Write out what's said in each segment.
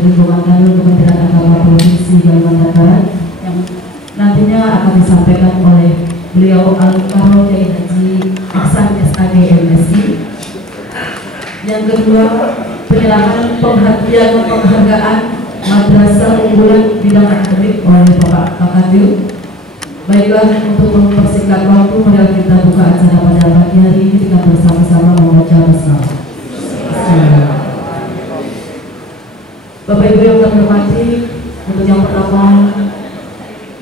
lingkungan Kanwil Kementerian Agama Provinsi Kalimantan Barat yang nantinya akan disampaikan oleh beliau Al-Kahro Kiai Haji Hasan SAG MSI. Yang kedua, penyerahan penghargaan madrasah unggulan bidang akademik oleh Bapak Kakadil. Baiklah, untuk mempersingkat waktu, mari kita buka acara pada pagi hari ini dengan bersama-sama membaca bersama. Bapak Ibu yang terhormati, untuk yang pertama,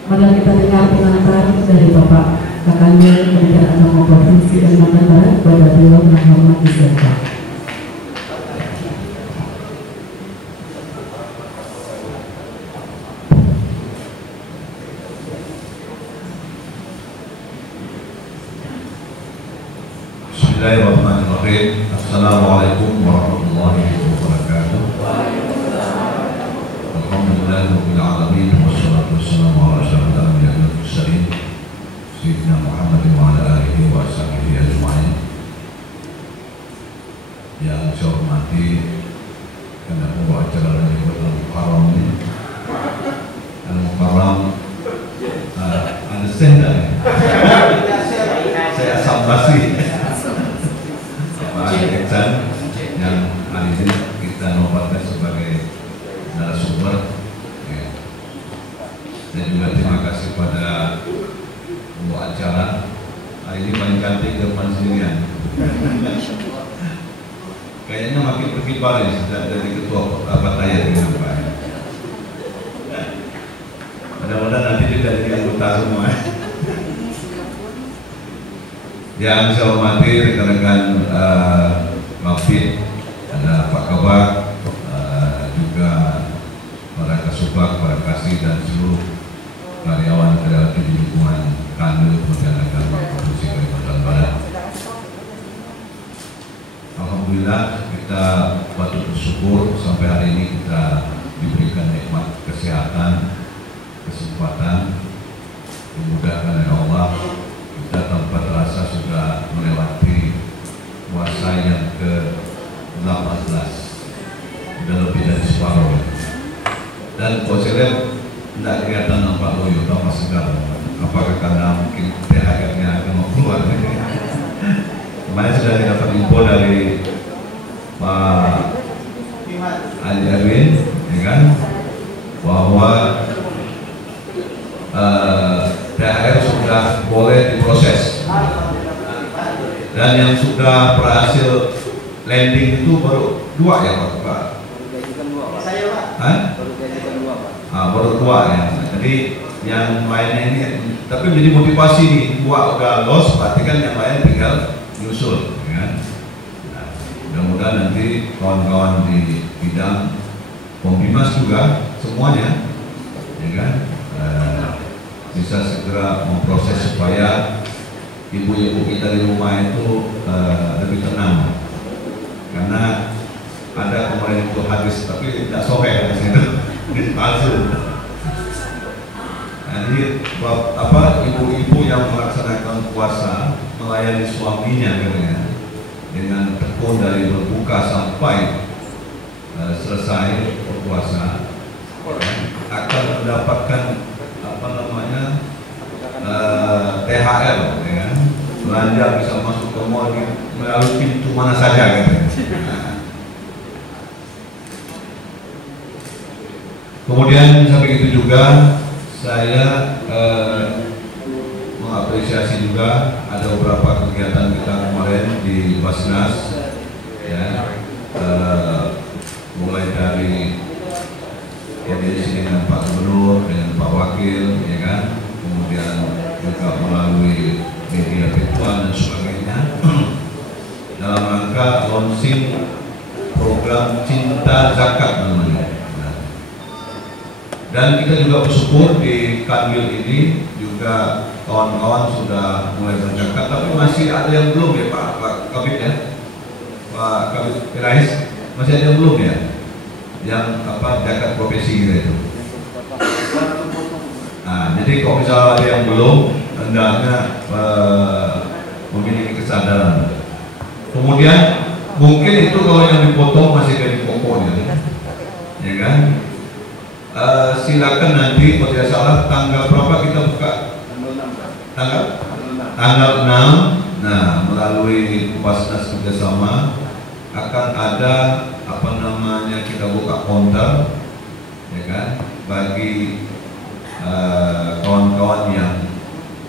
mari kita dengar pengantar dari Bapak Kakadil Kementerian Agama Provinsi Kalimantan Barat kepada beliau yang hormat disiapkan. Bismillahirrahmanirrahim. Assalamualaikum warahmatullahi wabarakatuh. Alhamdulillahirabbil alamin wassalatu wassalamu ala asyrofil anbiya'i wal mursalin sayyidina Muhammadin wa ala alihi wa sahbihi ajma'in. Yang saya hormati karena pembawa acara dari Al-Mukarram ini. Al-Mukarram understand tak? Saya asam basi. Kesan yang hari ini kita nobatkan sebagai narasumber, ya. Dan juga terima kasih pada pembawa acara. Hari ini paling cantik depan sendirian. Kayaknya makin berkibar ya sejak dari ketua Bataya dengan Pak. Mudah-mudahan nanti tidak jadi anggota semua. Yang saya hormati rekan-rekan Mafid, ada Pak Kabak, juga para Kasubag, para Kasih dan seluruh karyawan di lingkungan Kanwil Kementerian Agama Provinsi Kalimantan Barat. Alhamdulillah kita patut bersyukur sampai hari ini kita diberikan nikmat kesehatan, kesempatan, dimudahkan oleh Allah. Kita tanpa terasa sudah melewati puasa yang ke-18, sudah lebih dari separuh. Dan kalau saya lihat tidak kelihatan nampak loyo, tambah segar. Apakah karena mungkin THR-nya akan mau keluar? Kemarin sudah dapat info dari Pak Ali Erwin, ya kan, bahwa THR sudah boleh diproses, dan yang sudah berhasil landing itu baru 2 ya Pak? Baru 2 ya. Jadi yang lainnya ini, tapi menjadi motivasi nih, 2 udah los, berarti kan yang lain tinggal nyusul, ya kan? Nah, mudah-mudahan nanti kawan-kawan di bidang Pembimas juga semuanya, ya kan, bisa segera memproses supaya ibu-ibu kita di rumah itu lebih tenang, karena ada kemarin itu hadis tapi tidak sobek di situ, palsu. Jadi ibu-ibu yang melaksanakan puasa melayani suaminya katanya dengan tekun dari berbuka sampai selesai berpuasa, akan mendapatkan THR, ya, belanja bisa masuk ke mall melalui pintu mana saja katanya. Kemudian sampai itu juga saya mengapresiasi juga ada beberapa kegiatan kita kemarin di Basnas, ya, mulai dari koordinasi dengan Pak Gubernur, dengan Pak Wakil, ya kan, kemudian juga melalui media virtual dan sebagainya dalam rangka launching program Cinta Zakat namanya. Dan kita juga bersyukur di Kanwil ini juga kawan-kawan sudah mulai berzakat, tapi masih ada yang belum ya Pak Kabit ya, Pak Kabit Rais, masih ada yang belum ya, yang zakat profesi kita itu. Nah, jadi kalau misalnya ada yang belum, hendaknya memiliki kesadaran. Kemudian mungkin itu kalau yang dipotong masih gaji pokoknya, ya ya kan? Silakan nanti kalau tidak salah tanggal berapa kita buka? Tanggal 6. Nah, melalui Basnas kerjasama akan ada apa namanya, kita buka counter, ya kan, bagi kawan-kawan yang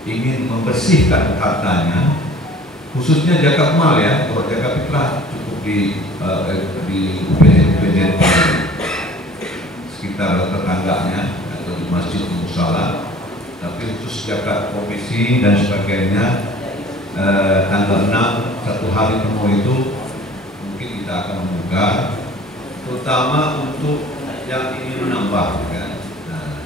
ingin membersihkan hartanya, khususnya zakat mal ya. Kalau zakat fitrah cukup di UPD sekitar tetangganya atau di masjid musala, tapi khusus zakat komisi dan sebagainya tanggal 6 satu hari penuh itu mungkin kita akan membuka, terutama untuk yang ingin menambah kan. Nah,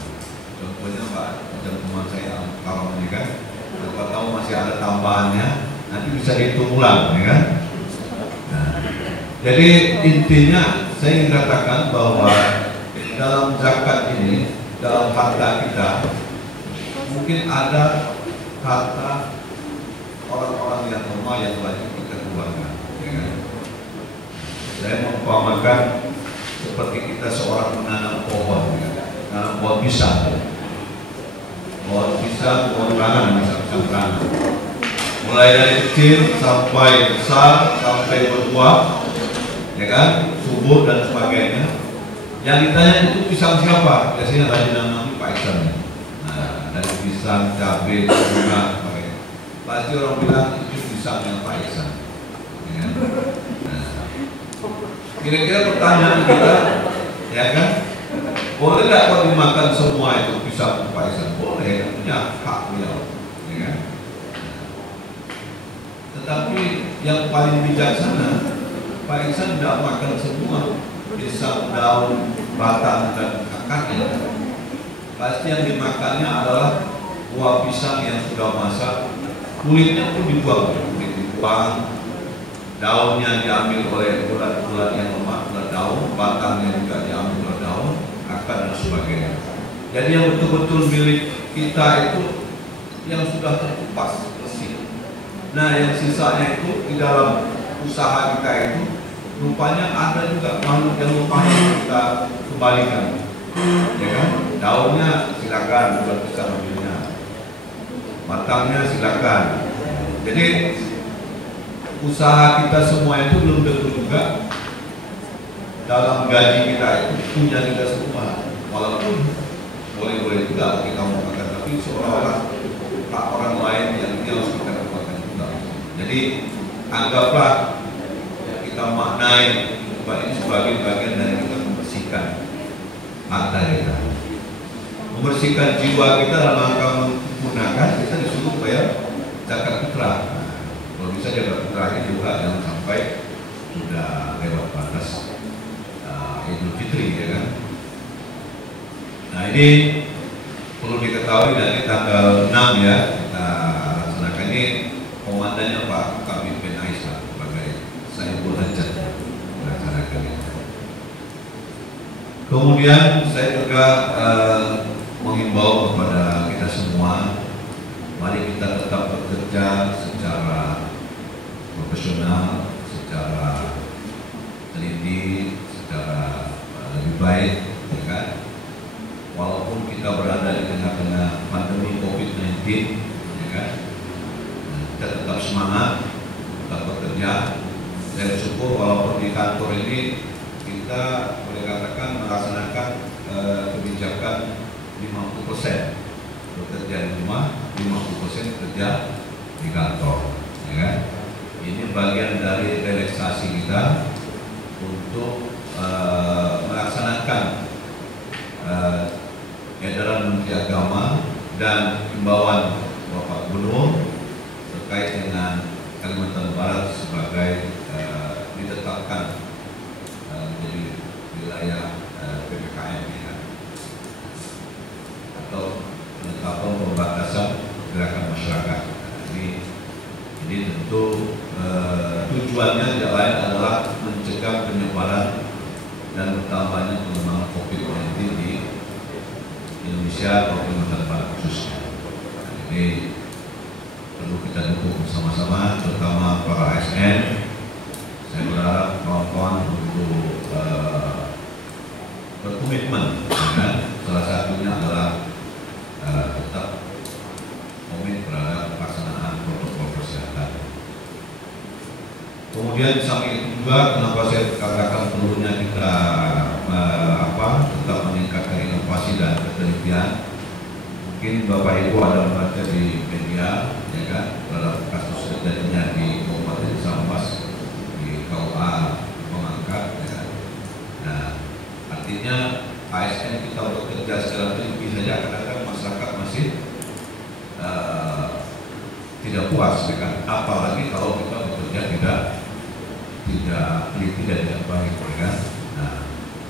contohnya Pak, macam teman saya kalau ini kan, siapa tahu masih ada tambahannya, nanti bisa dihitung ulang ya kan. Nah, jadi intinya saya ingin katakan bahwa dalam zakat ini, dalam harta kita mungkin ada harta orang-orang yang lemah yang wajib kita keluarkan, ya kan? Saya mengumpamakan seperti kita seorang menanam pohon, ya, menanam pohon pisang, pohon rangan, pisang, mulai dari kecil sampai besar sampai berbuah, ya kan, subur dan sebagainya. Yang ditanya itu pisang siapa? Biasanya rajin namanya Pak Iksan. Nah, dari pisang, cabai, bunga, sebagainya. Pasti orang bilang itu pisangnya Pak Iksan. Ya. Nah, kira-kira pertanyaan kita, ya kan? Boleh nggak kalau dimakan semua itu pisang Pak Iksan? Boleh, punya hak beliau, ya kan? Tetapi yang paling bijaksana, Pak Iksan tidak makan semua pisang, daun, batang dan akarnya. Pasti yang dimakannya adalah buah pisang yang sudah masak, kulitnya pun dibuang, daunnya diambil oleh ulat-ulat yang lemah, ulat daun, batangnya juga diambil oleh daun, akar dan sebagainya. Jadi yang betul-betul milik kita itu yang sudah terkupas bersih. Nah, yang sisanya itu di dalam usaha kita itu rupanya ada juga makhluk yang lumayan kita kembalikan, ya kan? Daunnya silakan buat bisa ambilnya, batangnya silakan. Jadi usaha kita semua itu belum tentu juga dalam gaji kita itu punya kita semua, walaupun boleh-boleh juga kita mau makan, tapi seolah-olah hak orang lain yang harus kita lakukan juga. Jadi anggaplah kita maknai ini sebagai bagian dari kita membersihkan harta kita, membersihkan jiwa kita dalam rangka menggunakan kita disuruh bayar zakat fitrah. Kalau bisa zakat fitrahnya juga jangan sampai sudah lewat batas Idul Fitri, ya kan. Nah, ini perlu diketahui dari tanggal 6 ya kita laksanakan. Ini komandannya Pak Kabid bin Aisyah sebagai Saiful Hajat melaksanakan itu. Kemudian saya juga menghimbau kepada kita semua, mari kita tetap bekerja secara profesional, secara teliti, secara lebih baik, ya kan? Walaupun kita berada di tengah-tengah pandemi COVID-19, ya kan? Kita tetap semangat, tetap bekerja. Saya bersyukur walaupun di kantor ini kita boleh katakan melaksanakan kebijakan 50% bekerja di rumah, 50% kerja di kantor, ya kan? Ini bagian dari relaksasi kita untuk melaksanakan edaran Menteri Agama dan himbauan Bapak Gubernur terkait dengan Kalimantan Barat sebagai ditetapkan menjadi wilayah PPKM, ya, atau penetapan pembatasan gerakan masyarakat. Ini tentu tujuannya tidak lain adalah mencegah penyebaran dan bertambahnya pengembangan COVID-19 di Indonesia atau Kalimantan Barat khususnya. Jadi perlu kita dukung bersama-sama, terutama para ASN. Saya berharap kawan-kawan untuk berkomitmen, kan? Salah satunya adalah tetap komit terhadap pelaksanaan protokol kesehatan. Kemudian samping itu juga kenapa saya katakan perlunya kita tetap meningkatkan inovasi dan penelitian. Mungkin Bapak Ibu ada membaca di media, ya kan, dalam kasus terjadinya di Kabupaten Sambas di KUA Pemangkat, ya kan. Nah, artinya ASN kita bekerja secara teliti saja kadang-kadang masyarakat masih tidak puas, ya kan. Apalagi kalau kita bekerja tidak teliti dan tidak baik, ya kan. Nah,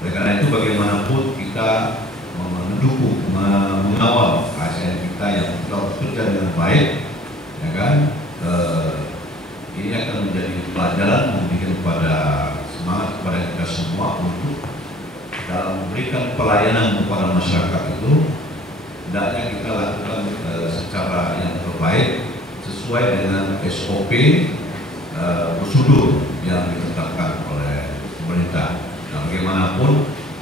oleh karena itu bagaimanapun kita mendukung, mengawal ASN kita yang telah bekerja dengan baik, ya kan. Ini akan menjadi pelajaran, memberikan kepada semangat kepada kita semua untuk dalam memberikan pelayanan kepada masyarakat itu hendaknya kita lakukan secara yang terbaik sesuai dengan SOP prosedur yang ditetapkan oleh pemerintah. Nah, bagaimanapun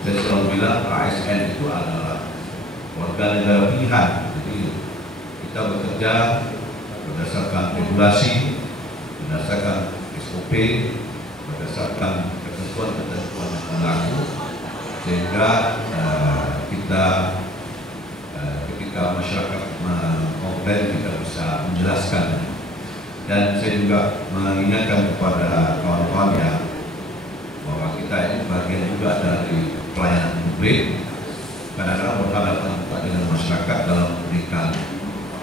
saya selalu bilang ASN itu adalah warga negara pilihan. Jadi kita bekerja berdasarkan regulasi, berdasarkan SOP, berdasarkan ketentuan-ketentuan yang berlaku, sehingga kita ketika masyarakat komplain kita bisa menjelaskan. Dan saya juga mengingatkan kepada kawan-kawan ya bahwa kita ini bagian juga dari pelayanan publik, kadang-kadang berhadapan dengan masyarakat dalam memberikan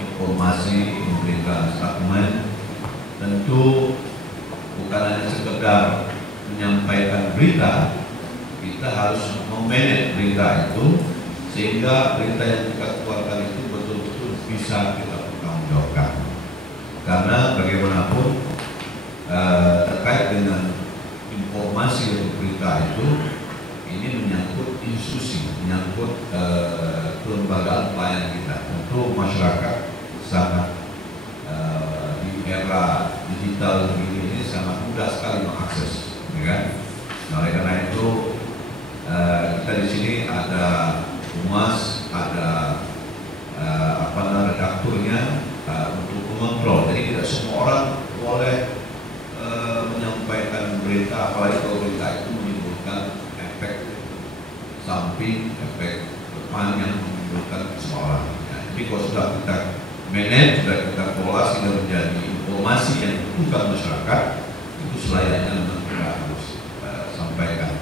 informasi, memberikan statement. Tentu bukan hanya sekedar menyampaikan berita, kita harus memanage berita itu sehingga berita yang kita keluarkan itu betul-betul bisa kita pertanggungjawabkan. Karena bagaimanapun terkait dengan informasi atau berita itu, ini menyangkut institusi, menyangkut kelembagaan pelayanan kita. Tentu masyarakat sangat di era digital ini sangat mudah sekali mengakses, ya kan? Nah, oleh karena itu kita di sini ada humas, ada redakturnya untuk mengontrol. Jadi tidak semua orang boleh menyampaikan berita, apalagi kalau berita itu menimbulkan efek samping, efek depan yang menimbulkan persoalan. Ya, jadi kalau sudah kita manage, sudah kita kelola sehingga menjadi informasi yang dibutuhkan masyarakat, itu selayaknya memang kita harus sampaikan.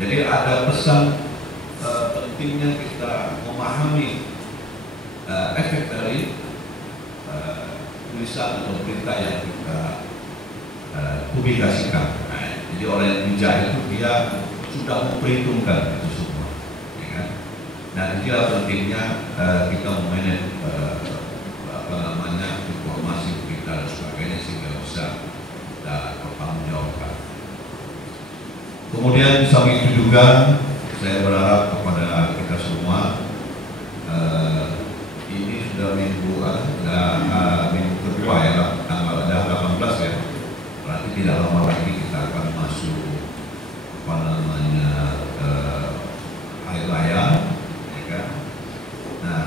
Jadi ada pesan pentingnya kita memahami efek dari tulisan atau berita yang kita publikasikan. Nah, jadi orang yang bijak itu dia sudah memperhitungkan itu semua, ya kan? Nah, inilah pentingnya kita memanage informasi berita dan sebagainya sehingga bisa kita pertanggungjawabkan. Kemudian samping itu juga saya berharap kepada kita semua, ini sudah minggu kedua ya, tanggal 18 ya, berarti tidak lama lagi kita akan masuk hari raya, ya kan? Nah,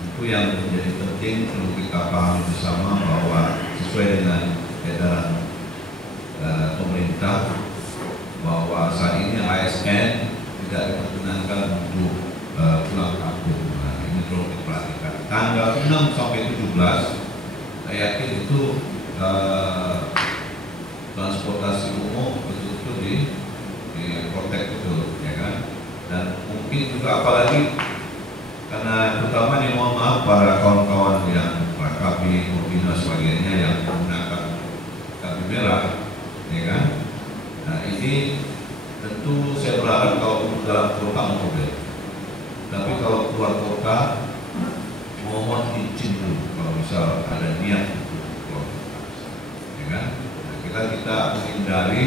itu yang menjadi penting perlu kita pahami bersama bahwa sesuai dengan edaran pemerintah bahwa saat ini ASN tidak diperkenankan untuk pulang kampung. Nah, ini perlu diperhatikan. Tanggal 6 sampai 17, saya yakin itu transportasi umum betul-betul di protect betul, ya kan? Dan mungkin juga apalagi karena terutama nih, mohon maaf para kawan-kawan yang kami mobil dan sebagainya yang menggunakan kartu merah, ya kan? Nah, ini tentu saya berharap kalau untuk dalam kota boleh, tapi kalau keluar kota mohon izin dulu kalau misal ada niat untuk keluar kota, ya kan? Nah, kita menghindari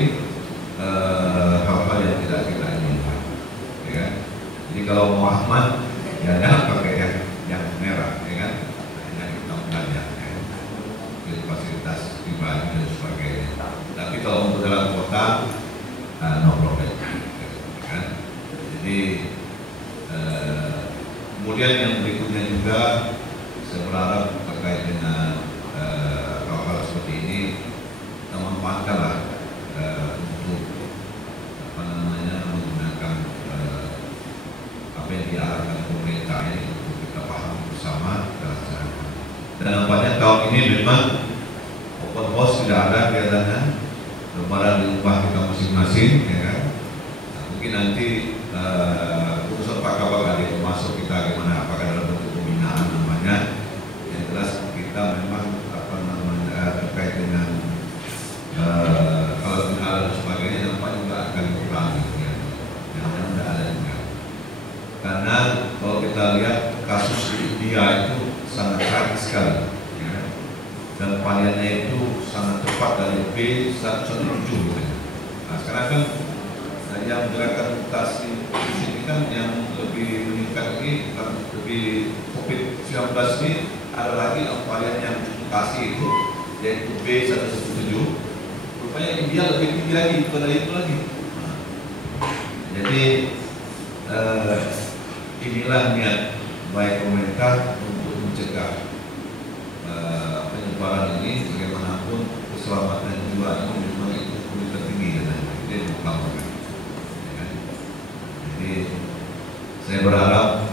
hal-hal yang tidak kita inginkan, ya kan? Jadi kalau mau aman, ya jangan pakai yang merah, ya kan? Yang hitam saja, ya. Jadi fasilitas pribadi dan sebagainya. Tapi kalau untuk dalam kota, no problem, ya kan? Jadi Jadi kemudian yang berikutnya juga saya berharap terkait dengan hal-hal seperti ini kita manfaatkanlah untuk menggunakan apa yang diarahkan pemerintah ini untuk kita paham bersama dan laksanakan. Dan nampaknya tahun ini memang open house tidak ada kelihatannya, lebaran di rumah kita masing-masing, ya kan? Nah, mungkin nanti urusan Pak Kabak ada masuk kita gimana, apakah dalam bentuk pembinaan namanya. Yang jelas kita memang terkait dengan kalau hal dan sebagainya nampaknya juga akan dikurangi, ya. Yang tidak ada juga. Karena kalau kita lihat kasus di India itu sangat tragis sekali, ya. Dan variannya itu sangat cepat dari B117 gitu. Nah sekarang kan yang menggerakkan mutasi di sini kan yang lebih meningkat ini, lebih COVID-19 ini ada lagi varian yang mutasi itu yaitu B117. Rupanya India lebih tinggi lagi daripada itu lagi. Nah, jadi inilah niat baik pemerintah untuk mencegah penyebaran ini. Bagaimanapun keselamatan jiwa ini memang itu paling tertinggi dan itu utamakan. Jadi saya berharap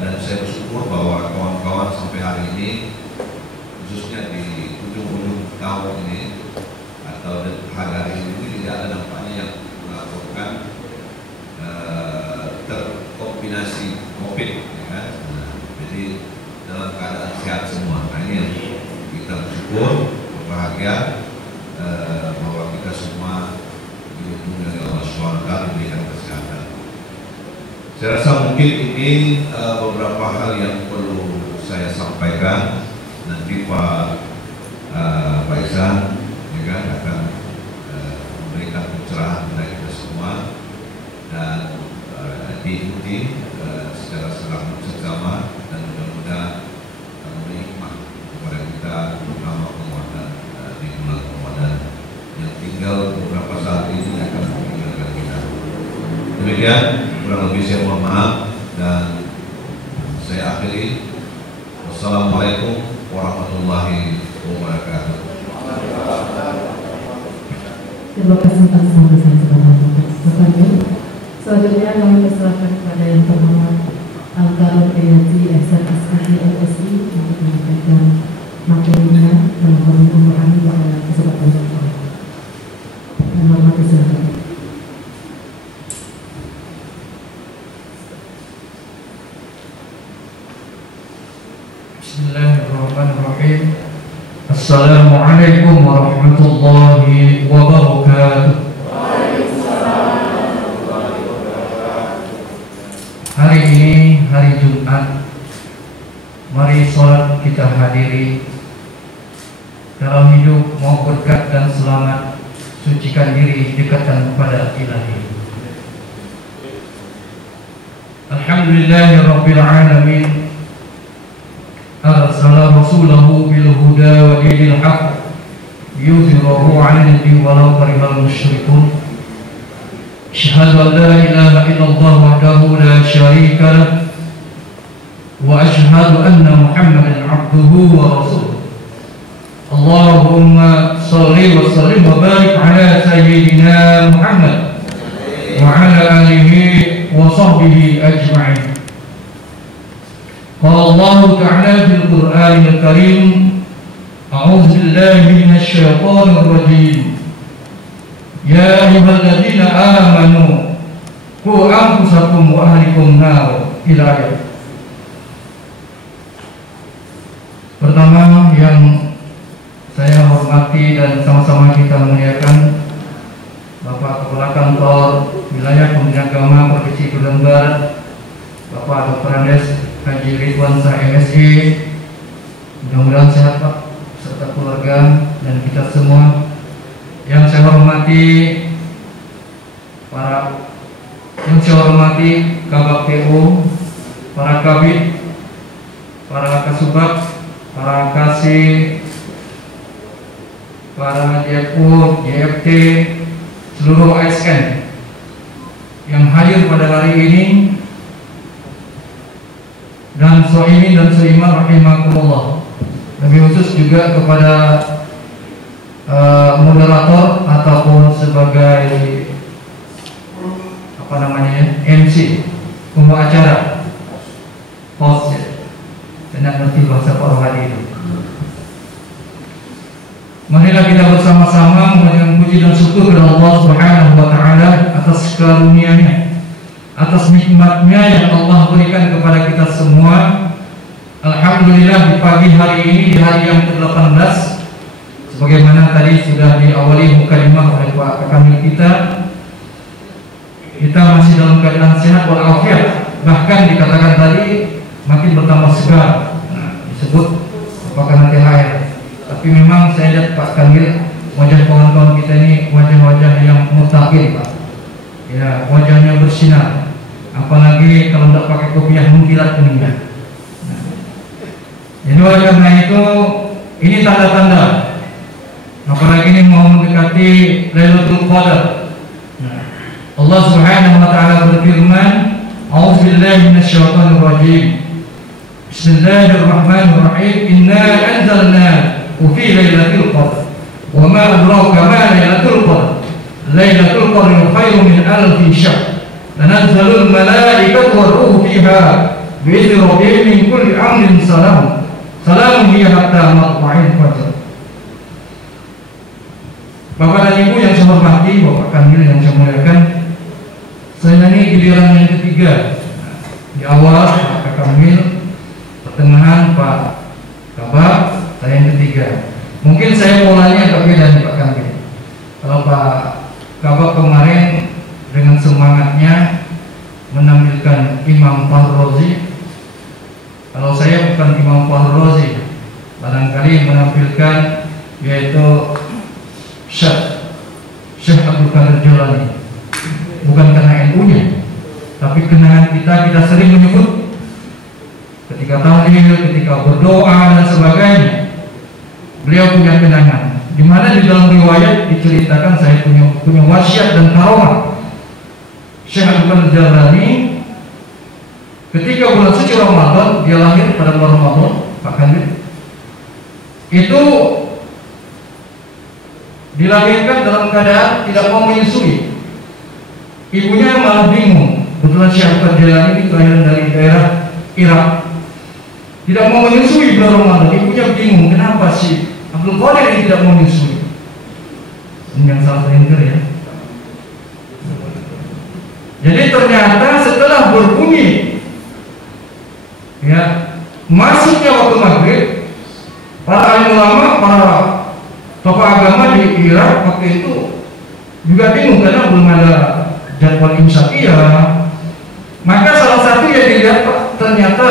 dan saya bersyukur bahwa kawan-kawan sampai hari ini, khususnya di ujung-ujung tahun ini atau hari ini tidak ada nampaknya yang melakukan terkombinasi COVID, ya kan? Nah, jadi dalam keadaan sehat semua. Nah ini yang kita bersyukur, berbahagia bahwa kita semua dilindungi oleh Allah SWT diberikan kesehatan. Saya rasa mungkin ini beberapa hal yang perlu saya sampaikan. Nanti Pak Ihsan juga akan memberikan pencerahan kepada kita semua dan diikuti secara seksama dan mudah-mudahan memberi hikmah kepada kita terutama penguatan di bulan Ramadan yang tinggal beberapa saat ini akan meninggalkan kita. Demikian kurang lebih saya mohon maaf dan saya akhiri. Wassalamualaikum warahmatullahi wabarakatuh. Terima kasih atas sambutan sebenarnya. Selanjutnya kami persilakan kepada yang terhormat Al-Karol Haji Ihsan Askari LSI untuk menyampaikan materinya dan memahami pada kesempatan ini. Yang hormat silakan. Bismillahirrahmanirrahim. Assalamualaikum warahmatullahi wabarakatuh. Hari ini hari Jumat. Mari sholat kita hadiri. Dalam hidup mau berkat dan selamat, sucikan diri, dekatkan kepada Ilahi. Alhamdulillahirabbil alamin. Arsala rasulahu bil huda wa dinil haq yudhhirahu 'alal dini walau karihal musyrikun. Asyhadu an la ilaha illallah wahdahu la syarika lah wa asyhadu anna Muhammadan 'abduhu wa rasuluh. Allahumma shalli wa sallim wa barik ala sayyidina Muhammad wa ala alihi wa sahbihi ajma'in. Qala Allah Ta'ala fil Qur'anil Karim, a'udzu billahi minasy syaithanir rajim. Ya ayyuhalladzina amanu qu anfusakum wa ahlikum nar. Ila ayat. Pertama yang saya hormati dan sama-sama kita muliakan Bapak Kepala Kantor Wilayah Kementerian Agama Provinsi Kalimantan Barat, Bapak Dr. Andes Haji Ridwan Shah MSI. Mudah-mudahan sehat Pak serta keluarga dan kita semua. Yang saya hormati Kabak PU, para kabit, para kasubag, para kasih, para JFU, JFT, seluruh ASN yang hadir pada hari ini, dan soimin dan soiman rahimakumullah. Lebih khusus juga kepada moderator ataupun sebagai MC, pembawa acara, host. Saya tidak ngerti bahasa Rohani itu. Marilah kita bersama-sama mengucapkan puji dan syukur kepada Allah Subhanahu wa taala atas karunia-Nya, atas nikmat-Nya yang Allah berikan kepada kita semua. Alhamdulillah, di pagi hari ini, di hari yang ke-18, sebagaimana tadi sudah diawali mukadimah oleh Pak Kamil kita masih dalam keadaan sehat walafiat, bahkan dikatakan tadi makin bertambah segar. Disebut apakah nanti THR. Tapi memang saya lihat Pak Kamil, wajah kawan-kawan kita ini wajah-wajah yang mutakin, Pak. Ya, wajahnya bersinar. Apalagi kalau tidak pakai kopiah mengkilat kuningnya. Jadi oleh karena itu, ini tanda-tanda. Apalagi ini mau mendekati Lailatul Qadar. Allah Subhanahu wa taala berfirman, "A'udzubillahi minasyaitonir rajim. Bismillahirrahmanirrahim. Inna anzalnahu fi lailatul qadar. Wa ma adraka ma lailatul qadar. Lailatul qadri khairun min alfi syahr. Tanazzalul malaikatu war-ruhu fiha bi'izni rabbihim min kulli amrin salam. Salamun hiya hatta matla'il fajr." Bapak dan Ibu yang saya hormati, Bapak Kamil yang saya muliakan, saya ini giliran yang ketiga. Di awal Pak Kamil, pertengahan Pak Kabak, saya yang ketiga. Mungkin saya mulanya agak beda nih Pak Kamil. Kalau Pak Kabak kemarin dengan semangatnya menampilkan Imam Fahrozi, kalau saya bukan Imam Fahrozi, barangkali menampilkan yaitu Syekh Abdul Qadir Jilani. Bukan karena NU-nya, tapi kenangan kita sering menyebut ketika tahlil, ketika berdoa dan sebagainya. Beliau punya kenangan, di mana di dalam riwayat diceritakan saya punya wasiat dan karomah. Syekh Abdul Qadir Jilani ketika bulan suci Ramadan, dia lahir pada bulan Ramadan, Pak Kamil, itu dilahirkan dalam keadaan tidak mau menyusui. Ibunya malah bingung. Kebetulan Syekh Abdul Qadir Jilani ini kelahiran dari daerah Irak, tidak mau menyusui bulan Ramadan. Ibunya bingung, kenapa sih Abdul Qadir ini tidak mau menyusui? Ini yang salah dengar ya. Jadi ternyata setelah berbunyi ya masuknya waktu maghrib, para alim ulama, para tokoh agama di Irak waktu itu juga bingung karena belum ada jadwal imsakiyah. Maka salah satu yang dilihat, ternyata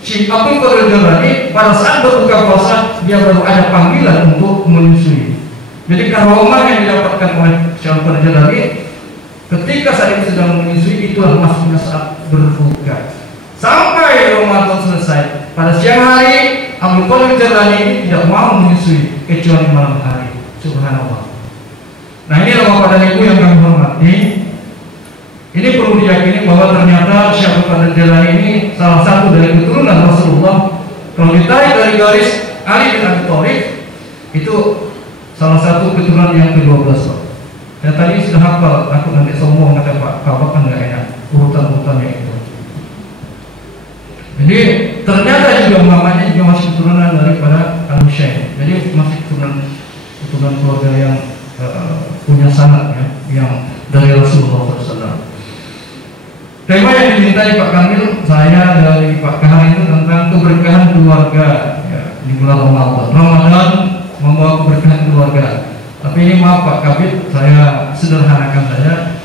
si Abdul Qadir Jilani pada saat berbuka puasa dia baru ada panggilan untuk menyusui. Jadi karomah yang didapatkan oleh Syekh Abdul Qadir Jilani ketika saat itu sedang menyusui, itulah masuknya saat berbuka. Sampai Ramadan selesai, pada siang hari Abdul Qadir Jilani ini tidak mau menyusui kecuali malam hari. Subhanallah. Nah, ini Bapak dan Ibu yang kami hormati. Ini perlu diyakini bahwa ternyata Syekh Abdul Qadir Jilani ini salah satu dari keturunan Rasulullah. Kalau ditarik dari garis Ali bin Abi Thalib, itu salah satu keturunan yang ke-12. Saya tadi sudah hafal, aku nanti sombong kata Pak Kabak kan nggak enak urutan-urutannya itu. Jadi ternyata juga mamanya juga masih keturunan daripada Al-Husain. Jadi masih keturunan keluarga yang punya sanad ya, yang dari Rasulullah SAW. Tema yang dimintai Pak Kamil saya dari Pak Kahar itu tentang keberkahan keluarga ya, di bulan Ramadan. Ramadan membawa keberkahan keluarga. Tapi ini maaf Pak Kabit, saya sederhanakan saja,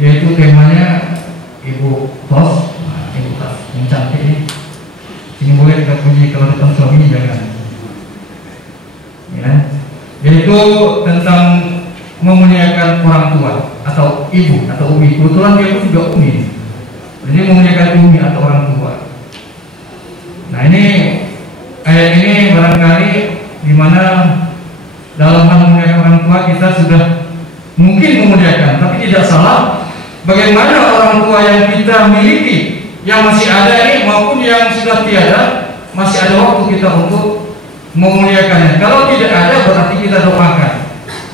yaitu temanya Ibu Tos, Ibu Tos yang cantik ini. Ini boleh kita puji kalau depan suami jangan. Ya, yaitu tentang memuliakan orang tua atau ibu atau umi. Kebetulan dia pun juga umi. Jadi memuliakan umi atau orang tua. Nah ini ayat ini barangkali di mana dalam hal memuliakan orang tua kita sudah mungkin memuliakan, tapi tidak salah bagaimana orang tua yang kita miliki, yang masih ada ini maupun yang sudah tiada, masih ada waktu kita untuk memuliakannya. Kalau tidak ada berarti kita doakan.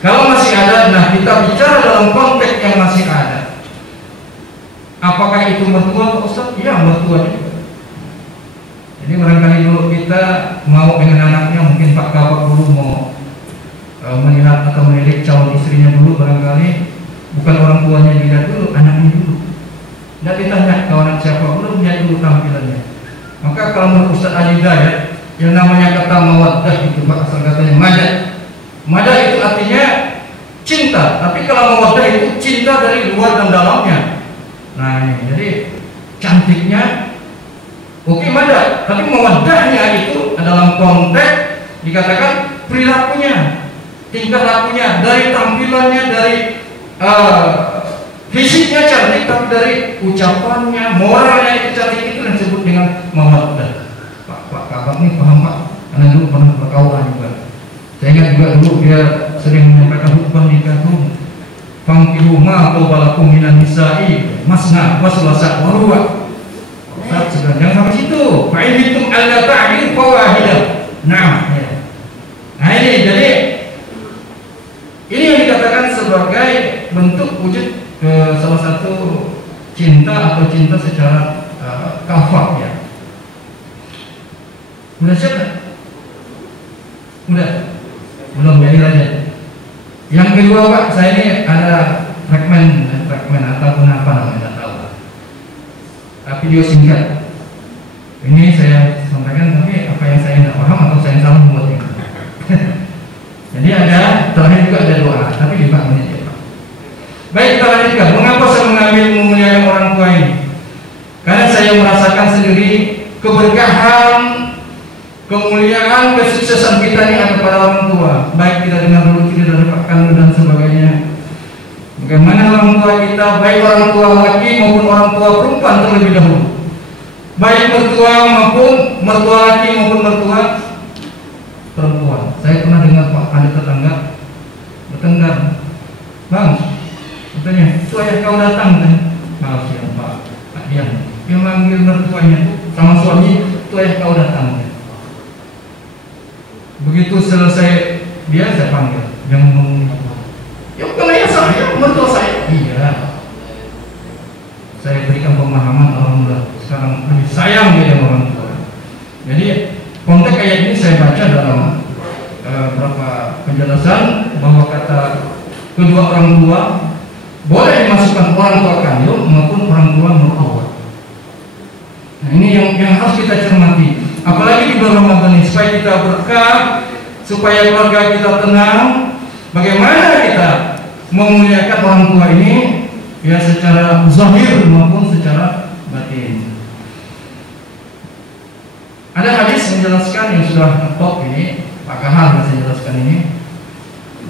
Kalau masih ada, nah kita bicara dalam konteks yang masih ada. Apakah itu mertua Pak Ustaz? Iya, mertua juga. Jadi barangkali dulu kita mau dengan anaknya, mungkin Pak Kabak dulu mau melihat atau menilik calon istrinya dulu, barangkali bukan orang tuanya dilihat dulu, anaknya dulu. Tidak ditanya ke anak siapa, belum lihat dulu tampilannya. Maka kalau menurut Ustaz Ali Hidayat, yang namanya kata mawaddah itu Pak, asal katanya madah. Madah itu artinya cinta, tapi kalau mawaddah itu cinta dari luar dan dalamnya. Nah ini, jadi cantiknya oke madah, tapi mawaddahnya itu dalam konteks dikatakan perilakunya, tingkah lakunya, dari tampilannya, dari fisiknya cantik, tapi dari ucapannya, moralnya itu cantik, itu yang disebut dengan mawaddah. Pak Kabak ini paham Pak, karena dulu pernah berkawan juga. Saya ingat juga dulu dia sering menyampaikan hukuman nikah itu, fankihu ma tawbalakum minan nisa'i masna wa sulasa wa ruba. Jangan sampai situ. Fa'in bitum alla ta'dil fawahidah. Nah, ya. Nah ini jadi ini yang dikatakan sebagai bentuk wujud salah satu cinta atau cinta secara kafah ya. Udah siap kan? Udah? Belum, jadi lanjut. Yang kedua Pak, saya ini ada fragmen ataupun apa namanya, tidak tahu. Video singkat. Ini saya sampaikan, tapi apa yang saya tidak paham atau saya salah membuatnya. Jadi ada, terakhir juga ada doa, tapi di 4 menit ya Pak. Baik, kita lanjutkan. Mengapa saya mengambil memuliakan orang tua ini? Karena saya merasakan sendiri keberkahan, kemuliaan, kesuksesan kita ini ada pada orang tua. Baik kita dengar dulu cerita dari Pak Kandu dan sebagainya. Bagaimana orang tua kita, baik orang tua laki maupun orang tua perempuan terlebih dahulu. Baik mertua maupun mertua laki maupun mertua perempuan. Saya pernah dengar Pak, ada tetangga bertengkar. Bang, katanya, itu ayah kau datang kan? Maaf ya Pak Dian. Dia manggil mertuanya sama suami, itu ayah kau datang kan? Begitu selesai dia, saya panggil, jangan ngomong apa. Ya bukan ayah saya, mertua saya. Iya. Saya berikan pemahaman, alhamdulillah sekarang lebih sayang dia dengan orang tua. Jadi konteks ayat ini saya baca dalam beberapa penjelasan bahwa kata kedua orang tua boleh dimasukkan orang tua kandung maupun orang tua mertua. Nah ini yang harus kita cermati. Apalagi di bulan Ramadan ini, supaya kita berkah, supaya keluarga kita tenang. Bagaimana kita memuliakan orang tua ini, ya secara zahir maupun secara batin. Ada hadis menjelaskan yang sudah top ini, Pak Kahar bisa jelaskan ini,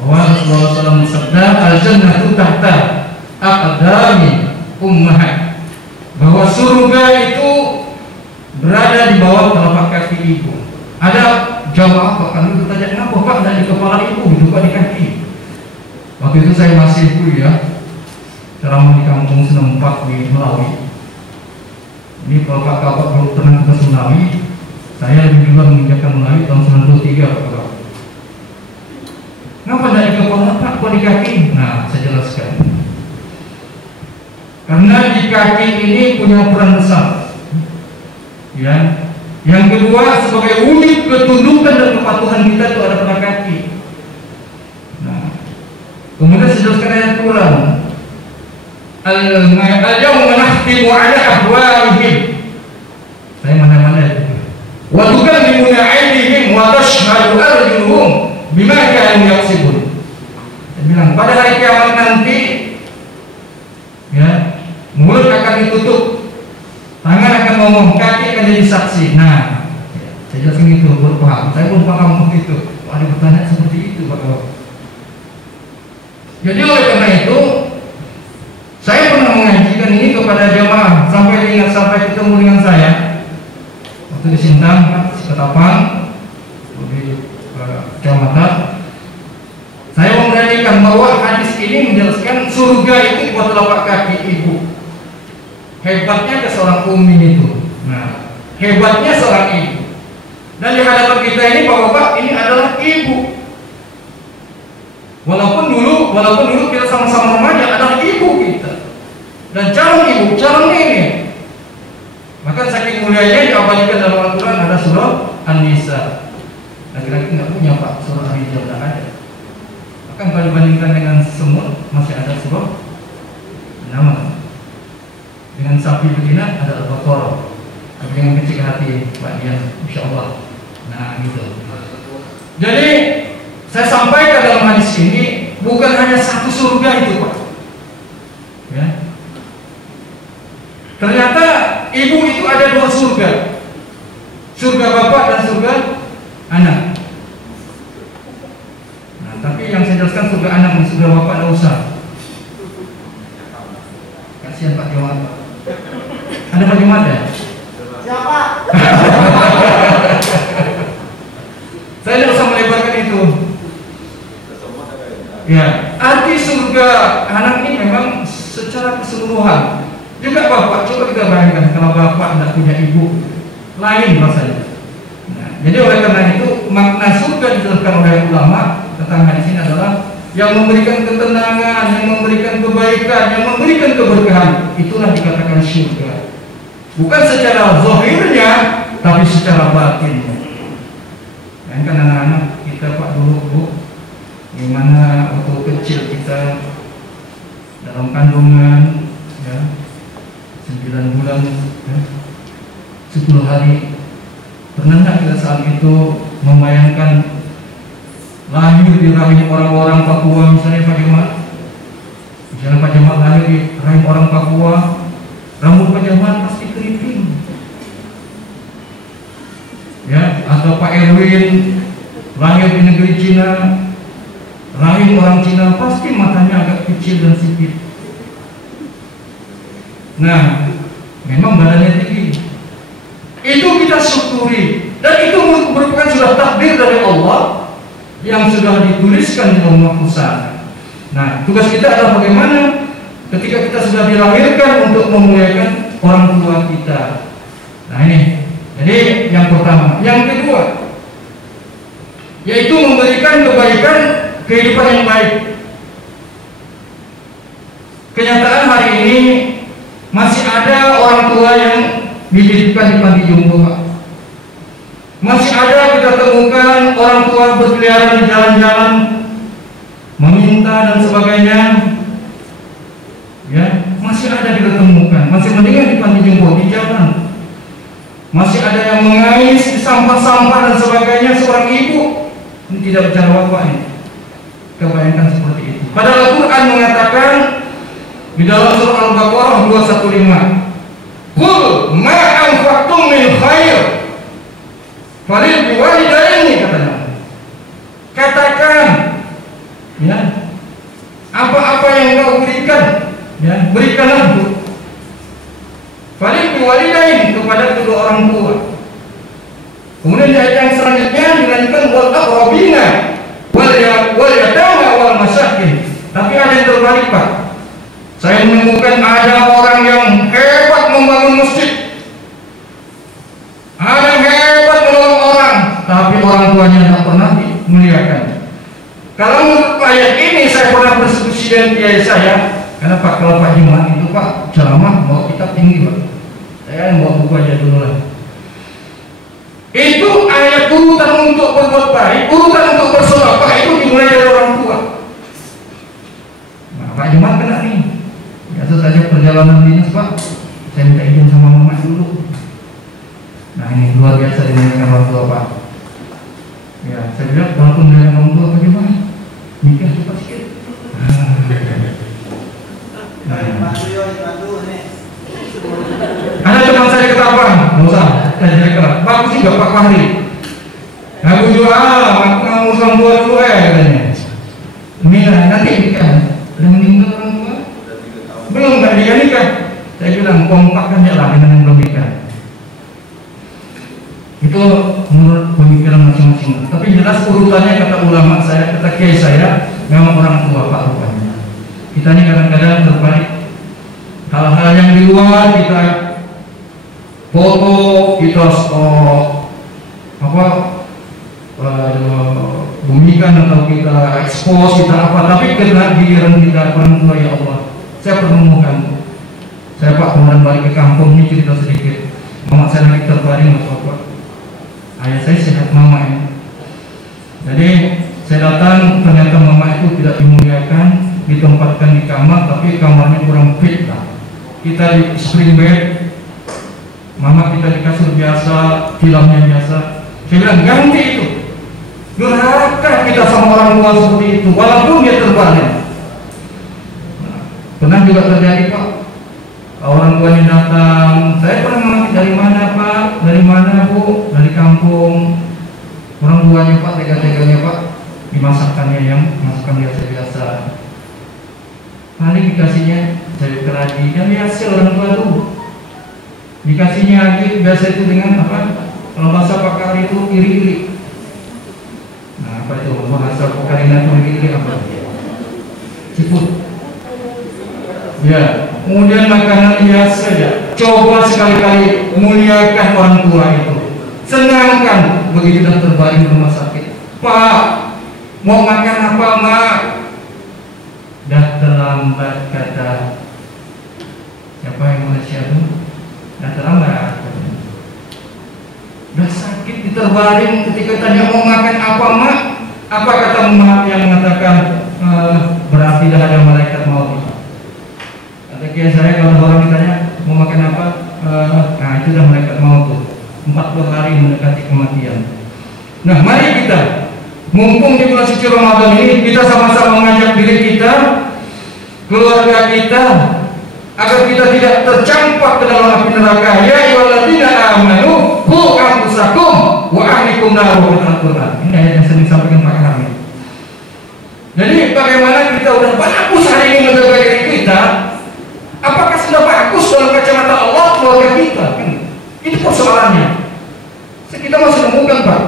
bahwa Rasulullah SAW bersabda, al-jannatu tahta aqdami ummahat, bahwa surga itu berada di bawah telapak kaki ibu. Ada jamaah Pak kami bertanya, kenapa Pak tidak di kepala ibu, juga di kaki? Waktu itu saya masih kuliah ceramah di kampung Senempat di Melawi. Ini kalau Pak Kabak belum pernah ke Melawi, saya lebih dulu menginjakkan Melawi tahun 93 Pak Kabak. Kenapa tidak di kepala Pak, kok di kaki? Nah, saya jelaskan. Karena di kaki ini punya peran besar. Ya. Yang kedua, sebagai wujud ketundukan dan kepatuhan kita itu ada pada kaki. Nah, kemudian saya jelaskan ayat Quran. Al-yawma nahtimu ala afwahihim. Saya mana-mana itu. Wa tukallimuna aydihim wa tashhadu arjuluhum bima kanu yaksibun. Saya bilang pada hari kiamat nanti, ya, mulut akan ditutup, tangan akan ngomong, kaki akan jadi saksi. Nah, saya jelaskan itu, baru paham. Saya pun paham begitu. Ada bertanya seperti itu, Pak. Jadi oleh karena itu, saya pernah mengajikan ini kepada jamaah sampai diingat, sampai ketemu dengan saya waktu di Sintang, Ketapang, di Kecamatan. Saya memberanikan bahwa hadis ini menjelaskan kan surga itu buat telapak kaki ibu. Hebatnya ke seorang umi itu. Nah, hebatnya seorang ibu. Dan di hadapan kita ini bapak-bapak, ini adalah ibu. Walaupun dulu kita sama-sama remaja adalah ibu kita. Dan calon ibu, calon nenek. Maka saking mulianya diabadikan dalam Al-Quran ada surah An-Nisa. Laki-laki nggak punya pak, surah Ar-Rijal nggak ada. Maka kalau dibandingkan dengan semut masih ada surah nama. Dengan sapi betina ada Al-Baqarah. Tapi dengan kecil hati Pak Dian, insya Allah. Nah gitu. Jadi saya sampaikan dalam hadis ini bukan hanya satu surga itu Pak. Ya. Ternyata ibu itu ada dua surga. Surga bapak dan surga anak. Nah, tapi yang saya jelaskan surga anak dan surga bapak tidak usah. Kasihan Pak Jawa. Ada Pak Jumat ya? Siapa? Saya tidak usah melebarkan itu. Ya, arti surga anak ini memang secara keseluruhan. Juga bapak, coba kita bayangkan kalau bapak tidak punya ibu, lain rasanya. Nah, jadi oleh karena itu makna surga dijelaskan oleh ulama tentang hadis ini adalah yang memberikan ketenangan, yang memberikan kebaikan, yang memberikan keberkahan. Itulah dikatakan surga. Bukan secara zahirnya, tapi secara batinnya. Kan anak-anak kita Pak dulu Bu, gimana waktu kecil kita dalam kandungan, ya, 9 bulan, ya, 10 hari. Pernah nggak kita saat itu membayangkan lahir di rahim orang-orang Papua, misalnya Pak Jamal? Misalnya Pak Jamal lahir di rahim orang Papua, rambut Pak Jamal pasti keriting. Ya, atau Pak Erwin lahir di negeri Cina, rahim orang Cina pasti matanya agak kecil dan sipit. Nah, memang badannya tinggi. Itu kita syukuri, dan itu merupakan sudah takdir dari Allah yang sudah dituliskan di Lauhul Mahfuz. Nah, tugas kita adalah bagaimana ketika kita sudah dilahirkan untuk memuliakan orang tua kita. Nah ini, jadi yang pertama. Yang kedua, yaitu memberikan kebaikan, kehidupan yang baik. Kenyataan hari ini masih ada orang tua yang dititipkan di panti jompo. Masih ada kita temukan orang tua berkeliaran di jalan-jalan meminta dan sebagainya. Ya, masih ada kita temukan. Masih mendingan di panti jompo di jalan. Masih ada yang mengais di sampah-sampah dan sebagainya. Seorang ibu ini tidak bicara bapak ini. Kebayangkan seperti itu. Padahal Al-Quran mengatakan di dalam surah Al-Baqarah 215, "Qul ma anfaqtum min khair falil biwalidaini," katanya. Katakan, ya, apa-apa yang kau berikan, ya, berikanlah itu. Falil biwalidaini, kepada kedua orang tua. Kemudian di ayat yang selanjutnya dilanjutkan wal aqrabina wal yatama wal masakin. Tapi ada yang terbalik Pak. Saya menemukan ada orang yang hebat membangun masjid, ada yang hebat menolong orang, tapi orang tuanya tidak pernah dimuliakan. Kalau menurut ayat ini saya pernah berdiskusi dengan kiai saya, karena Pak kalau Pak Jumat itu Pak ceramah bawa kitab tinggi Pak, saya bawa buku aja dulu lah. Itu ayat urutan untuk berbuat baik, urutan untuk bersedekah itu dimulai dari orang tua. Nah, Pak Jumat kena nih. Biasa saja perjalanan dinas Pak, saya minta izin sama mama dulu. Nah ini luar biasa dimuliakan orang tua Pak. Ya, saya bilang walaupun dengan orang tua bagaimana, nikah cepat sikit. Ada teman saya ketapang, nggak usah, saya jadi keras. Bagus juga Pak Fahri. Aku juga, aku mau orang tua dulu katanya. Mina, nanti nikah. Udah meninggal orang tua? Belum, nggak nikah. Saya bilang kompak kan ya lah dengan yang belum nikah. Itu menurut pemikiran masing-masing. Tapi jelas urutannya kata ulama saya, kata kiai saya, memang orang tua Pak rupanya. Kita ini kadang-kadang terbalik. Hal-hal yang di luar kita foto, kita bumikan atau kita expose, kita apa, tapi kena giliran kita orang tua, ya Allah, saya pertemukan. Saya Pak kemarin balik ke kampung, ini cerita sedikit. Mama saya lagi terbaring apa, ayah saya sehat mama ya. Jadi saya datang, ternyata mama itu tidak dimuliakan, ditempatkan di kamar, tapi kamarnya kurang fit lah. Kita di spring bed, mama kita di kasur biasa, filmnya biasa. Saya bilang ganti itu. Durhaka kita sama orang tua seperti itu, walaupun dia terbalik. Nah, pernah juga terjadi Pak, orang tuanya datang, saya pernah mengangkat dari mana Pak, dari mana Bu, dari kampung. Orang tuanya Pak, tega-teganya Pak, dimasakkannya yang masakan biasa-biasa. Paling dikasihnya sayur keraji, yang biasa orang tua tuh. Dikasihnya lagi biasa itu dengan apa? Kalau bahasa pakar itu iri-iri. Nah, apa itu bahasa pakar itu iri-iri apa? Siput. Ya, kemudian makanan biasa ya. Coba sekali-kali muliakan orang tua itu. Senangkan begitu dah terbaring di rumah sakit. Pak, mau makan apa Mak? Dah terlambat kata siapa yang Malaysia itu? Dah terlambat. Dah sakit diterbaring, ketika tanya mau makan apa Mak? Apa kata Mak yang mengatakan berarti dah ada malaikat maut. Kata kiai saya kalau orang ditanya mau makan apa, nah itu dah malaikat maut tuh. 40 hari mendekati kematian. Nah, mari kita, mumpung di bulan suci Ramadan ini, kita sama-sama mengajak diri kita, keluarga kita, agar kita tidak tercampak ke dalam api neraka. Ya ayyuhalladzina amanu qu anfusakum wa ahlikum nar. Al-Qur'an. Ini ayat yang sering disampaikan Pak Hamid. Jadi bagaimana kita udah bagus hari ini menjaga diri kita? Apakah sudah bagus dalam kacamata Allah keluarga kita? Itu persoalannya. Kita masih menemukan Pak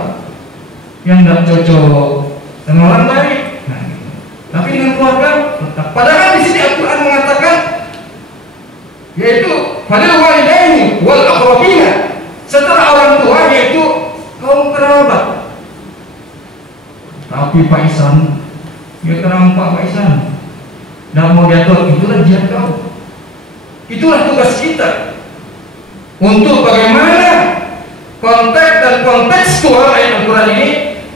yang tidak cocok dengan orang baik. Nah, tapi dengan keluarga tetap. Padahal di sini Al-Quran mengatakan, yaitu pada walidaini wal aqrabina, setelah orang tua yaitu kaum kerabat. Tapi Pak Isan, dia kerampak Pak Isan, dan mau diatur, itulah jihad kau. Itulah tugas kita. Untuk bagaimana konteks dan kontekstual ayat Al-Quran ini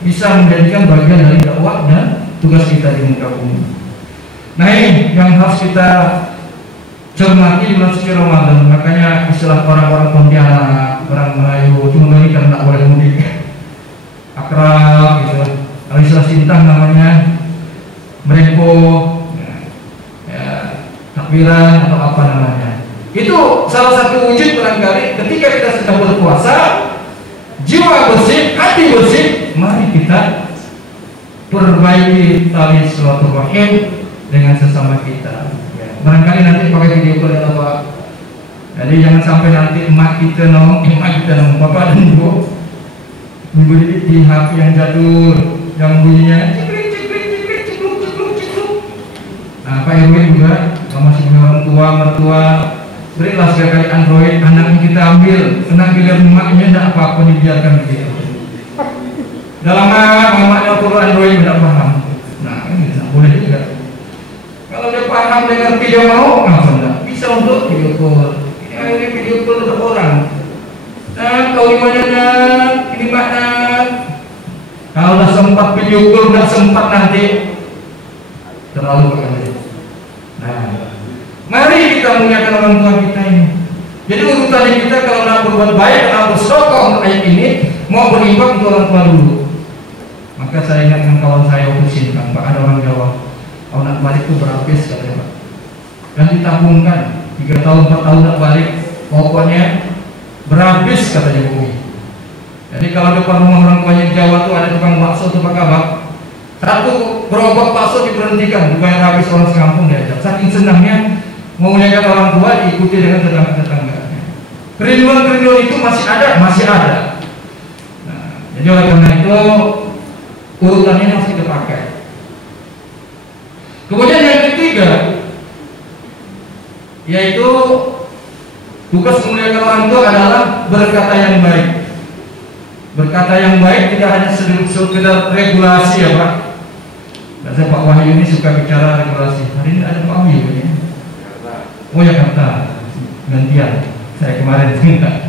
bisa menjadikan bagian dari dakwah dan tugas kita di muka bumi. Nah, ini yang harus kita cermati di bulan suci Ramadan. Makanya istilah orang-orang Pontianak, orang Melayu cuma ini karena tak boleh mudik, akrab gitu. Kalau istilah Sintang namanya mereko, ya, takbiran atau apa namanya. Itu salah satu wujud barangkali ketika kita sedang berpuasa, jiwa bersih, hati bersih, mari kita perbaiki tali silaturahim dengan sesama kita. Ya, barangkali nanti pakai video call atau apa. Jadi jangan sampai nanti emak kita nong, bapak dan ibu di HP yang jadul, yang bunyinya cekluk. Nah, Pak RW juga, kalau masih punya orang tua, mertua, berilah sekali Android, anaknya kita ambil, kena giliran emaknya tidak apa-apa, dibiarkan begitu. Dalam emaknya turun Android tidak paham. Nah, ini tidak boleh juga. Kalau dia paham dengan video mau, apa enggak? Bisa untuk video call. Ini video call untuk orang. Nah, kau di mana? Ini mana? Kalau sudah sempat video call, sudah sempat nanti terlalu berkali. Nah, mari kita muliakan orang tua kita ini. Jadi urutannya kita kalau nak berbuat baik, kalau bersedekah untuk ayat ini, mau berinfak untuk orang tua dulu. Maka saya ingat dengan kawan saya waktu sini, Pak, ada orang Jawa, kalau nak balik itu berhabis katanya Pak. Dan ditabungkan 3 tahun 4 tahun nak balik, pokoknya berhabis katanya bumi. Jadi kalau depan rumah orang tuanya Jawa tuh ada tukang bakso tuh Pak Kabak, satu gerobak bakso diberhentikan, dibayar habis orang sekampung diajak. Saking senangnya memuliakan orang tua, diikuti dengan tetangga-tetangganya. Kerinduan-kerinduan itu masih ada. Nah, jadi oleh karena itu urutannya harus kita pakai. Kemudian yang ketiga, yaitu tugas memuliakan orang tua adalah berkata yang baik. Berkata yang baik tidak hanya sekedar regulasi ya Pak. Dan saya Pak Wahyu ini suka bicara regulasi. Hari ini ada Pak Wahyu ya? Oh Jakarta, gantian. Saya kemarin minta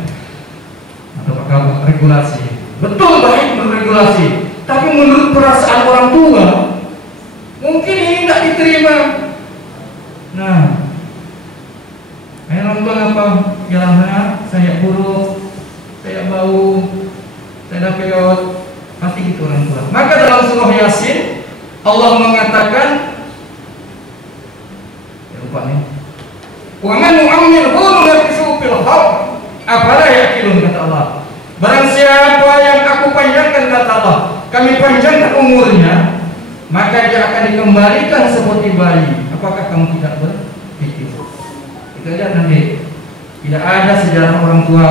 atau Pak Kabak regulasi. Betul baik berregulasi, tapi menurut perasaan orang tua mungkin ini tidak diterima. Nah, orang tua apa? Ya lama, saya buruk, saya bau, saya peot, pasti gitu orang tua. Maka dalam surah Yasin Allah mengatakan, ya lupa nih, wa man nu'ammirhu nunaqqisu fil khalq afala ya'qilun, kata Allah. Barang siapa yang aku panjangkan, kata Allah, kami panjangkan umurnya, maka dia akan dikembalikan seperti bayi. Apakah kamu tidak berpikir? Kita lihat nanti, tidak ada sejarah orang tua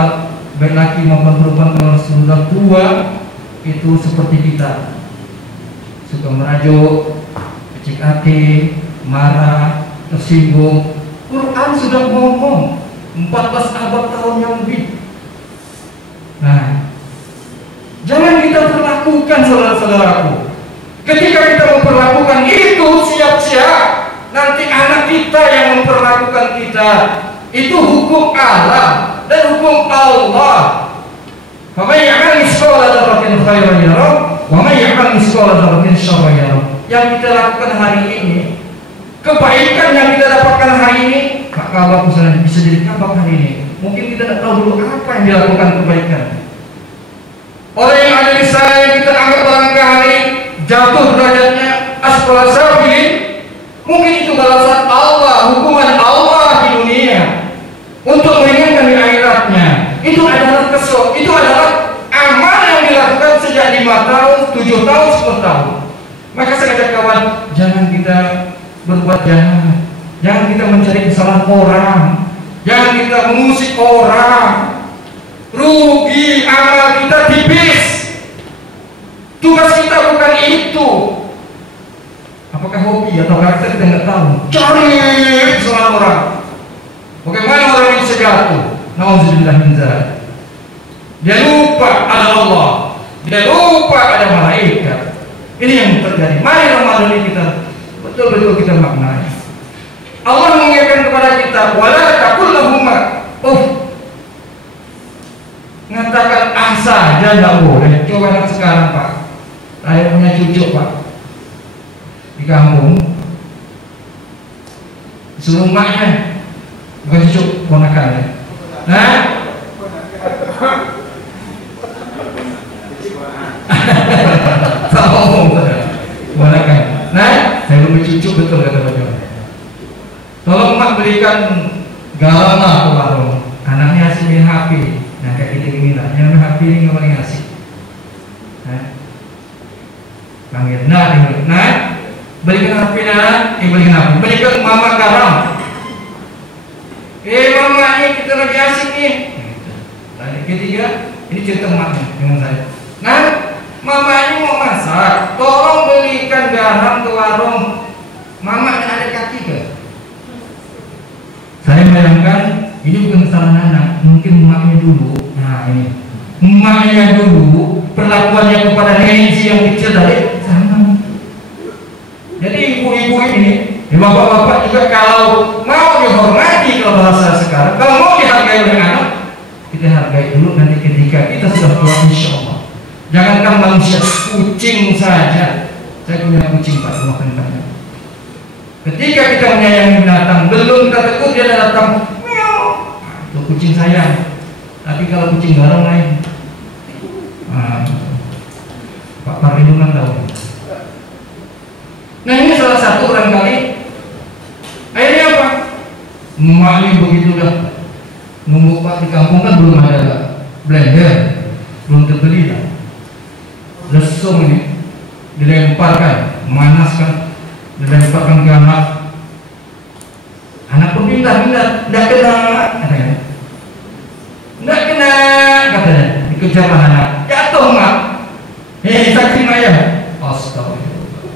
baik laki maupun perempuan kalau sudah tua itu seperti kita, suka merajuk, kecil hati, marah, tersinggung. Quran sudah ngomong 14 abad tahun yang lebih. Nah, jangan kita perlakukan saudara-saudaraku. Ketika kita memperlakukan itu, siap-siap nanti anak kita yang memperlakukan kita. Itu hukum Allah dan hukum Allah. Wa may ya'mal mithqala dzarratin khairan yarah, wa may ya'mal mithqala dzarratin syarran yarah. Yang kita lakukan hari ini, kebaikan yang kita dapatkan hari ini, Pak Kabak misalnya bisa jadi kabak hari ini. Mungkin kita tidak tahu dulu apa yang dilakukan kebaikan. Orang yang ada di sana yang kita anggap barangkali jatuh derajatnya asfal safilin, mungkin itu balasan Allah, hukuman Allah di dunia untuk meringankan di akhiratnya. Itu adalah itu adalah amal yang dilakukan sejak 5 tahun, 7 tahun, 10 tahun. Maka saya ajak kawan, jangan kita berbuat jahat, jangan kita mencari kesalahan orang, jangan kita mengusik orang. Rugi amal kita tipis. Tugas kita bukan itu. Apakah hobi atau karakter kita nggak tahu. Cari kesalahan orang. Bagaimana orang ini bisa jatuh? Nauzubillah min dzalik. Dia lupa ada Allah, dia lupa ada malaikat. Ini yang terjadi. Mari Ramadan ini kita betul-betul kita maknai. Allah mengingatkan kepada kita, wala taqul lahum ngatakan saja nggak boleh. Coba anak sekarang Pak, saya punya cucu Pak di kampung, suruh maknya, bukan cucu, ponakan ya. Nah, sama ngomong ponakan. Nah, saya belum cucu betul kata Bapak. Tolong Mak berikan garam lah ke warung. Anaknya asli main HP. Nah kayak gitu gini lah, yang HP ini nggak paling asik. Nah, panggil, nah, berikan HP berikan HP, berikan mama garam. Mama ini kita lagi asik nih. Nah, ketiga, ini cerita maknya dengan saya. Nah, mama ini mau masak, tolong belikan garam ke warung. Mama ada kaki ke? Saya bayangkan ini bukan kesalahan anak, mungkin emaknya dulu. Nah ini, emaknya dulu perlakuannya kepada nenek yang kecil tadi sama. Jadi ibu-ibu ini, bapak-bapak juga kalau mau dihormati kalau bahasa sekarang, kalau mau dihargai oleh anak, kita hargai dulu nanti ketika kita sudah tua insya Allah. Jangankan manusia, kucing saja. Saya punya kucing Pak, rumah kentangnya. Ketika kita menyayangi binatang, belum kita tegur dia datang. Itu kucing saya, tapi kalau kucing garong lain. Pak Parlindungan tahu. Nah ini salah satu barangkali. Akhirnya apa? Emaknya begitu dah nunggu Pak di kampung kan belum ada blender, belum terbeli lah. Lesung ini dilemparkan, manaskan, dilemparkan ke anak. Anak pun pintar-pintar, tidak kena katanya. Tidak kena katanya, dikejar anak, jatuh Mak. Saksi ayah. Astagfirullah.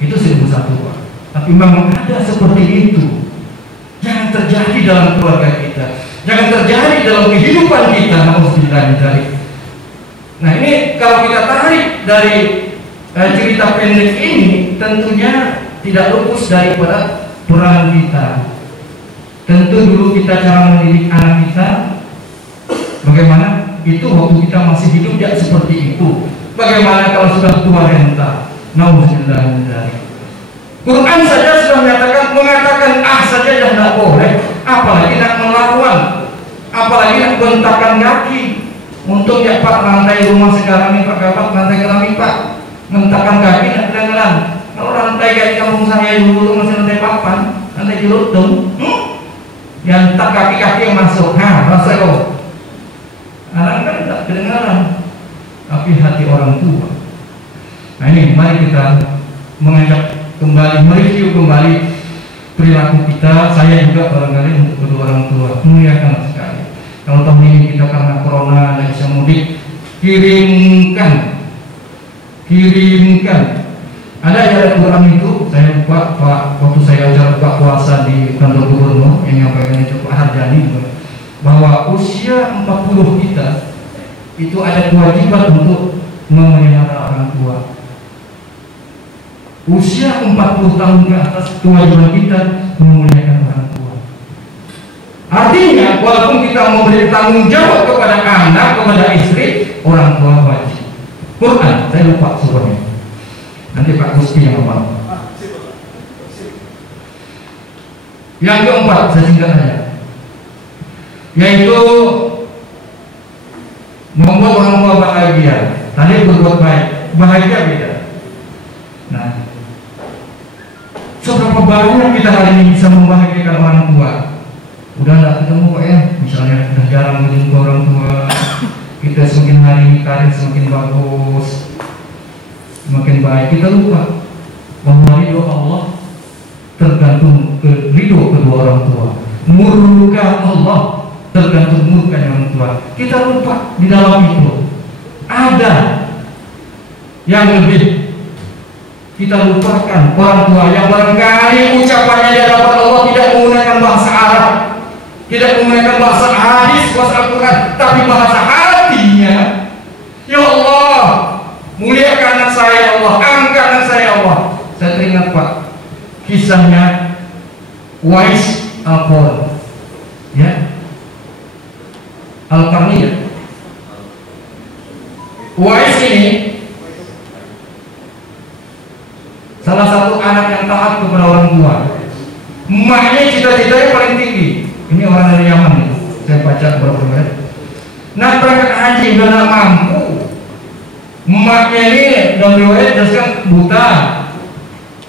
Itu 1001 Pak. Tapi memang ada seperti itu. Jangan terjadi terjadi dalam keluarga kita, jangan terjadi dalam kehidupan kita. Nah, ini kalau kita tarik dari cerita pendek ini, tentunya tidak luput daripada peran kita. Tentu dulu kita cara mendidik anak kita bagaimana, itu waktu kita masih hidup ya seperti itu. Bagaimana kalau sudah tua renta? Nauzubillah. Quran saja sudah mengatakan saja yang tidak boleh, apalagi nak melawan, apalagi nak bentakan kaki. Untuk ya Pak, lantai rumah sekarang ini Pak Kapak, lantai keramik Pak, bentakan kaki nak kedengeran. Kalau lantai kayak kampung saya dulu masih lantai papan, lantai jelutung, yang tak kaki-kaki yang masuk, rasa kau. Anak kan tak kedengaran, tapi hati orang tua. Nah ini mari kita mengajak kembali, mereview kembali perilaku kita. Saya juga barangkali untuk kedua orang tua muliakan sekali. Kalau tahun ini kita karena corona tidak bisa mudik, kirimkan. Ada ayat Quran itu, saya lupa Pak, waktu saya acara buka puasa di kantor gubernur yang nyampaikan itu Pak Harjani, bahwa usia 40 kita itu ada kewajiban untuk memelihara orang tua. Usia 40 tahun ke atas kewajiban kita memuliakan orang tua. Artinya walaupun kita memberi tanggung jawab kepada anak, kepada istri, orang tua wajib. Quran, saya lupa surahnya. Nanti Pak Gusti yang apa? Yang keempat, saya singkat saja, yaitu membuat orang tua bahagia. Tadi berbuat baik, bahagia beda. Nah, seberapa banyak kita hari ini bisa membahagiakan orang tua? Udah nggak ketemu Pak ya, misalnya udah jarang berjumpa orang tua, kita semakin hari karir semakin bagus, semakin baik, kita lupa bahwa ridho Allah tergantung ridho kedua orang tua. Murka Allah tergantung murka orang tua. Kita lupa di dalam itu ada yang lebih. Kita lupakan orang tua yang barangkali ucapannya di hadapan Allah tidak menggunakan bahasa Arab, tidak menggunakan bahasa hadis, bahasa Al-Quran, tapi bahasa hatinya. Ya Allah, muliakan anak saya ya Allah, angkat anak saya ya Allah. Saya teringat Pak, kisahnya Uwais Al-Qarni, ya, Al-Qarni ya. Uwais ini salah satu anak yang taat kepada orang tua. Emaknya cita-citanya paling tinggi. Ini orang dari Yaman itu. Saya baca beberapa kali. Nah, berangkat haji udah gak mampu. Emaknya ini dalam riwayat jelaskan buta,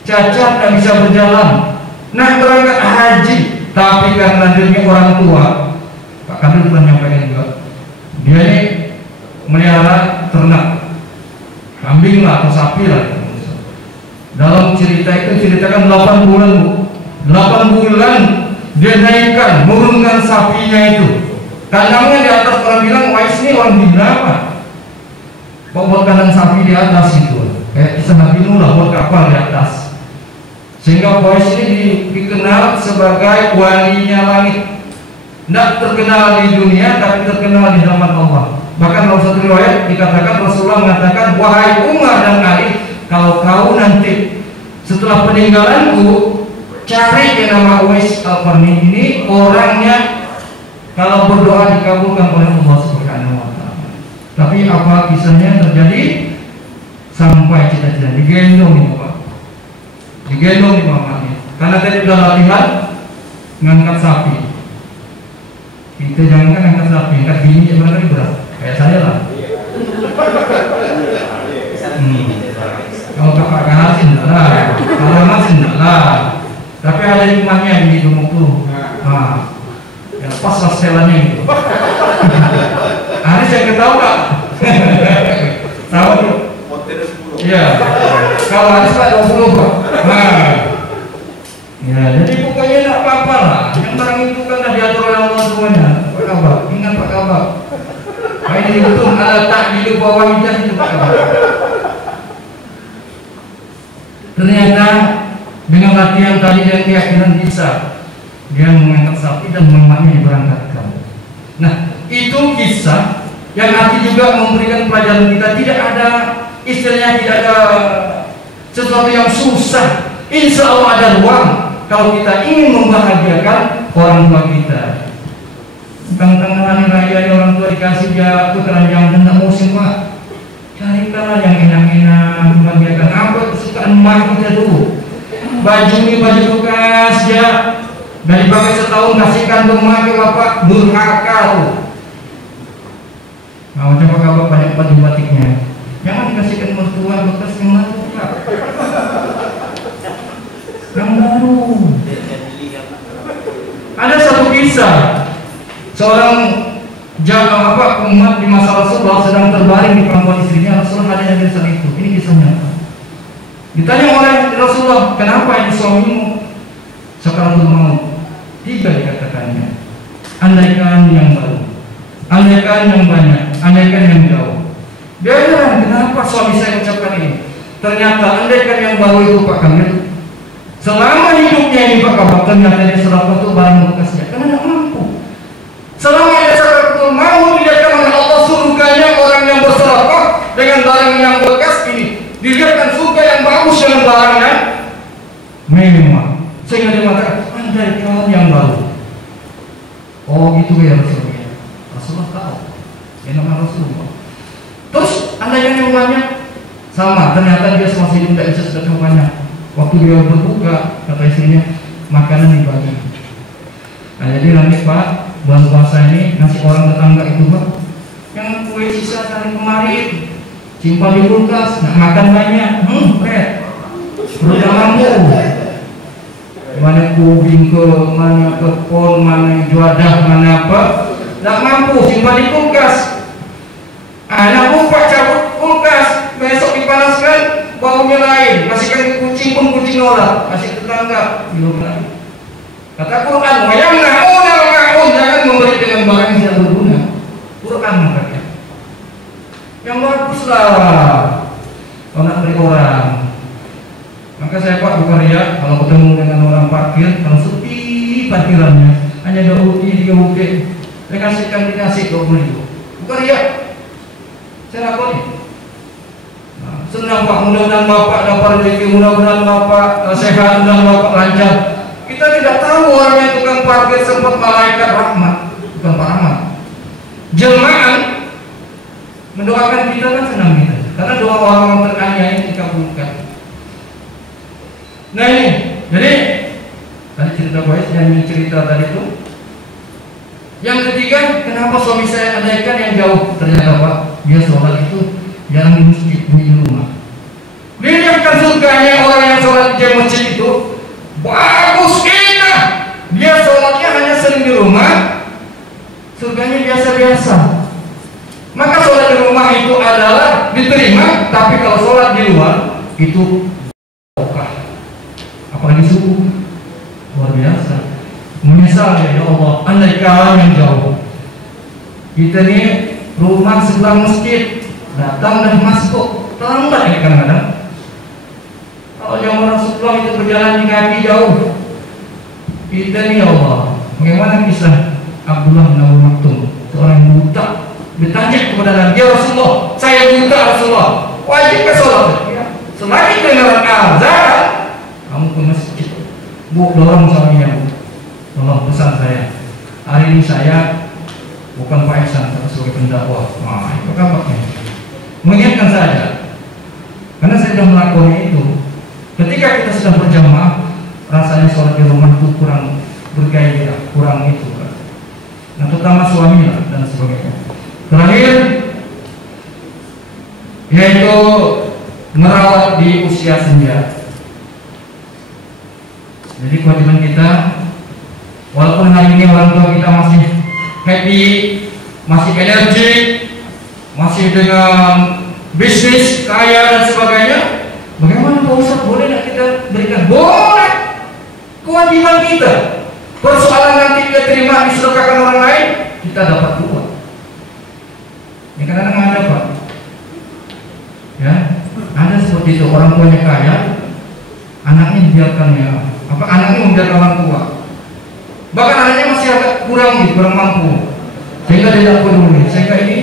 cacat, tak bisa berjalan. Nah, berangkat haji, tapi karena dirinya orang tua, Pak Kadir pernah menyampaikan juga, dia ini melihara ternak, kambing lah atau sapi lah. Dalam cerita itu ceritakan 8 bulan Bu, 8 bulan dia naikkan, menurunkan sapinya itu. Kandangnya di atas, orang bilang Wais ini orang gila apa? Buat kandang sapi di atas itu, kayak kisah Nabi Nuh lah, buat kapal di atas. Sehingga Wais ini dikenal sebagai walinya langit. Tidak terkenal di dunia, tapi terkenal di hadapan Allah. Bahkan dalam satu riwayat dikatakan Rasulullah mengatakan, wahai Umar dan Ali, kalau kau nanti setelah peninggalanku cari yang nama Uwais Al-Qarni ini, orangnya kalau berdoa dikabulkan oleh Allah Subhanahu wa Ta'ala. Tapi apa kisahnya terjadi sampai cita-cita digendong nih Bapak, digendong nih mamanya, karena tadi sudah latihan ngangkat sapi. Kita jangankan ngangkat sapi, ngangkat bini yang berat, kayak saya lah. Kalau Bapak Kahasin enggak lah, kalau Mas enggak lah. Tapi ada hikmahnya yang di rumahku. Nah, ya pas lah setelannya itu. Hari saya ketawa. Tahu? Iya. Kalau hari saya 20 Pak. Nah, ya jadi pokoknya enggak apa-apa lah. Yang barang itu kan dah diatur oleh Allah semuanya. Pak Kabar, ingat Pak Kabar. Pak ini betul ada takdir bawah hijab itu Pak Kabar. Ternyata dengan latihan tadi dan keyakinan bisa dia mengangkat sapi dan mamanya diberangkatkan. Nah, itu kisah yang arti juga memberikan pelajaran kita. Tidak ada istilahnya, tidak ada sesuatu yang susah. Insya Allah ada ruang kalau kita ingin membahagiakan orang tua kita. Tentang hari raya orang tua dikasih dia keranjang dan tak musim, Pak. Carikanlah yang enak-enak, membahagiakan apa kesukaan emak kita dulu. Baju ini baju bekas ya, dari pakai setahun kasihkan ke emak ke bapak, durhaka tuh. Nah, coba bapak banyak baju batiknya, jangan dikasihkan mertua bekas yang baru, Pak. Yang baru. Ada satu kisah, seorang umat di masa Rasulullah sedang terbaring di pangkuan istrinya. Rasulullah ada yang kisah itu. Ini kisahnya. Ditanya oleh Rasulullah, kenapa ini suamimu sakaratul maut? 3 dikatakannya. Andaikan yang baru, andaikan yang banyak, andaikan yang jauh. Dia heran, kenapa suami saya ucapkan ini? Ternyata andaikan yang baru itu Pak Kamil, selama hidupnya ini Pak Kamil, ternyata dia serapkan itu barang bekasnya karena tidak mampu. Selama dia sakaratul maut, dilihatkan oleh Allah surganya orang yang bersedekah dengan barang yang bekas ini, dilihatkan surga yang bagus dengan barang yang mewah, sehingga dia mengatakan andaikan yang baru. Oh gitu ya Rasulullah. Rasulullah tahu, yang nama Rasulullah. Terus andaikan yang banyak, sama, ternyata dia semasa hidup tidak bisa sedekah banyak. Waktu dia berbuka, kata istrinya, makanan dibagi. Nah jadi nanti Pak, bulan puasa ini ngasih orang tetangga itu Pak, yang kue sisa dari kemarin simpan di kulkas, nak makan banyak, udah mampu. Mana kubing ke, mana kepon, mana juadah, mana apa, nak mampu simpan di kulkas. Anak lupa cabut kulkas, besok dipanaskan, baunya lain, kasihkan kucing pun kucing nolak, kasih tetangga, belum lagi. Kata Quran, jangan memberi dengan barang yang tidak berguna. Quran makanya. Yang baguslah kalau nak beri orang. Maka saya Pak bukan riak, kalau ketemu dengan orang parkir, kalau sepi parkirannya, hanya 2 UT, 3 UT, saya kasihkan dikasih 20.000. Bukan riak, saya lakoni. Nah, senang Pak, mudah-mudahan Bapak dapat rezeki, mudah-mudahan Bapak sehat, mudah-mudahan Bapak lancar. Kita tidak tahu orang yang tukang parkir sempat malaikat rahmat, bukan Pak Rahmat. Jemaah mendoakan kita kan senang kita, karena doa orang-orang terkaya ini dikabulkan. Nah ini, jadi tadi cerita Boys yang cerita tadi itu. Yang ketiga, kenapa suami saya andaikan yang jauh? Ternyata Pak, dia sholat itu jarang di masjid, di rumah. Lihatkan surganya orang yang sholat di masjid itu bagus, indah. Dia sholatnya hanya sering di rumah, surganya biasa-biasa. Maka sholat di rumah itu adalah diterima, tapi kalau sholat di luar itu barokah. Apalagi subuh, luar biasa. Menyesal ya Allah, andaikan yang jauh. Kita nih rumah sebelah masjid, datang dan masuk, terlambat ya kadang-kadang. Kalau yang orang sebelah itu berjalan di kaki jauh, kita nih ya Allah, bagaimana kisah Abdullah bin Abu Maktum, seorang buta, bertanya kepada Nabi, ya Rasulullah, saya buta Rasulullah, wajib ke sholat? Ya. Selagi dengar azan, kamu ke masjid, Bu, dorong suaminya, Bu. Tolong pesan saya, hari ini saya bukan Pak Ihsan, tapi sebagai pendakwah. Nah, itu kabarnya. Mengingatkan saja, karena saya sudah melakukan itu. Ketika kita sedang berjamaah, rasanya sholat di rumah itu kurang bergairah, kurang itu kan. Nah, terutama suami lah dan sebagainya. Terakhir, yaitu merawat di usia senja. Jadi kewajiban kita, walaupun hari ini orang tua kita masih happy, masih energi, masih dengan bisnis, kaya dan sebagainya, bagaimana Pak Ustaz, boleh tidak kita berikan? Boleh. Kewajiban kita. Persoalan nanti dia terima disedekahkan orang lain, kita dapat 2. Ini kadang-kadang ada Pak, ya, ada seperti itu, orang tuanya kaya, anaknya dibiarkan ya, anaknya membiarkan orang tua. bahkan anaknya masih agak kurang gitu, kurang mampu, sehingga dia tidak peduli. Sehingga ini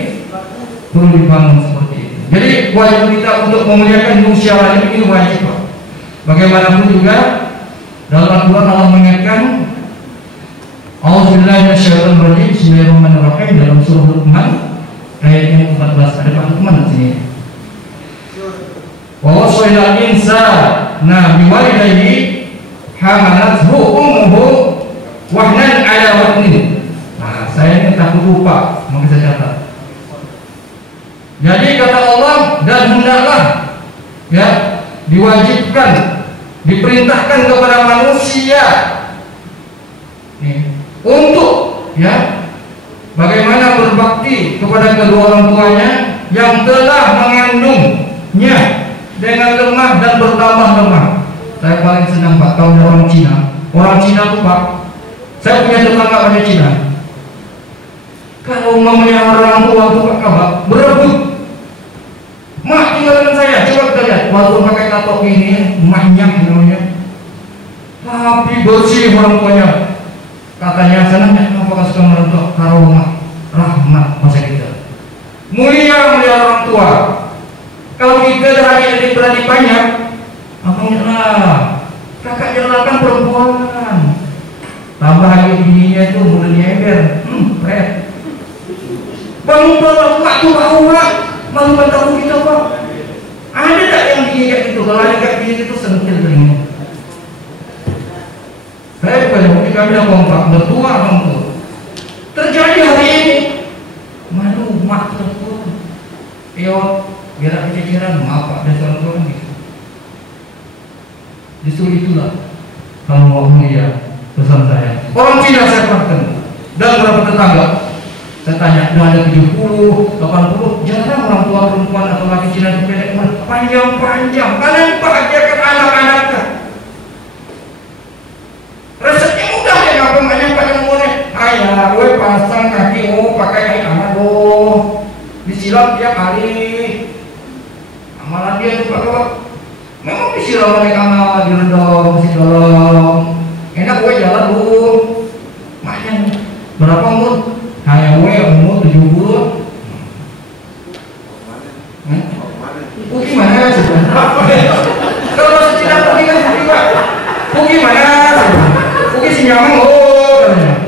perlu dibangun seperti itu. Jadi wajib kita untuk memuliakan usia alim ini wajib, Pak. Bagaimanapun juga dalam Al-Quran Allah mengingatkan A'udzubillahi minasyaitonir rajim, bismillahirrahmanirrahim, dalam surah Luqman ayat yang 14. Ada Pak Luqman di sini. Wa wasaina al-insana biwalidayhi hamalathu ummuhu wahnan ala wahnin. Nah, saya ini takut lupa, maka saya catat. Jadi kata Allah, dan hendaklah ya diwajibkan, diperintahkan kepada manusia untuk ya bagaimana berbakti kepada kedua orang tuanya yang telah mengandungnya dengan lemah dan bertambah lemah. Saya paling senang Pak tahu orang Cina. Orang Cina tuh Pak, saya punya tetangga orang Cina. Kalau memelihara orang tua tuh Pak Kabak berebut. Mak tinggalkan saya, coba kita lihat. Waktu pakai tato ini, maknya namanya. Tapi bersih orang tuanya. Katanya senangnya apakah suka merentok karomah rahmat masa kita. Mulia orang tua. Kalau kita dah adik beradik banyak, abangnya lah, kakak jalan kan perempuan. Tambah lagi bininya itu mulai ember, red. Bangun waktu baulah, malu tahu kita Pak. Ada tak yang bini kayak gitu? Kalau ada kayak bini itu sentil telinga. Saya bukan kami dah kompak bertua mampu. Terjadi hari ini, malu mak telepon. Yo, biar kececiran maaf Pak, dan orang-orang gitu. Justru itulah kalau mau mulia pesan saya. Orang Cina saya pernah dan beberapa tetangga. Saya tanya, udah ada 70, 80, jarang orang tua perempuan atau laki Cina itu pendek, panjang-panjang. Karena membahagiakan anak-anaknya. Resepnya mudah ya, nggak banyak pakai mulai. Ayah, gue pasang kaki, pakai air hangat, disiram tiap hari. Amalan dia itu Pak Kawan. Memang disiram oleh kamar, direndam, mesti tolong. Enak gue jalan maknya berapa umur? Hanya gue umur 70. Puki mana sebenarnya? Kalau bahasa Cina Puki kan Puki Pak. Puki mana? Puki si nyamang katanya.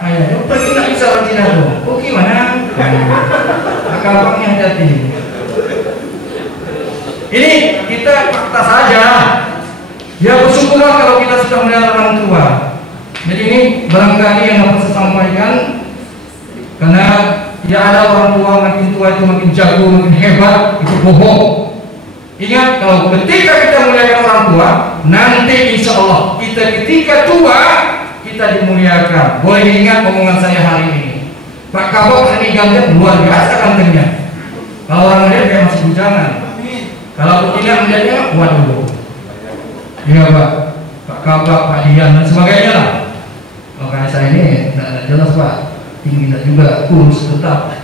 Ayo, pergi tak bisa orang Cina tuh. Puki mana? Akal Paknya hati-hati. Ini kita fakta saja. Ya bersyukurlah kalau kita sudah melihat orang tua. Jadi ini barangkali yang dapat saya sampaikan. Karena tidak ada orang tua makin tua itu makin jago, makin hebat, itu bohong. Ingat, kalau ketika kita muliakan orang tua, nanti insya Allah kita ketika tua kita dimuliakan. Boleh ingat omongan saya hari ini. Pak Kabok hari ganteng luar biasa gantengnya. Kalau orang melihat kayak masih bujangan. Kalau tidak melihatnya, waduh. Iya Pak, Pak Kabak, Pak Dian dan sebagainya lah. Makanya saya ini tidak jelas Pak. Tinggi dan juga kurus tetap.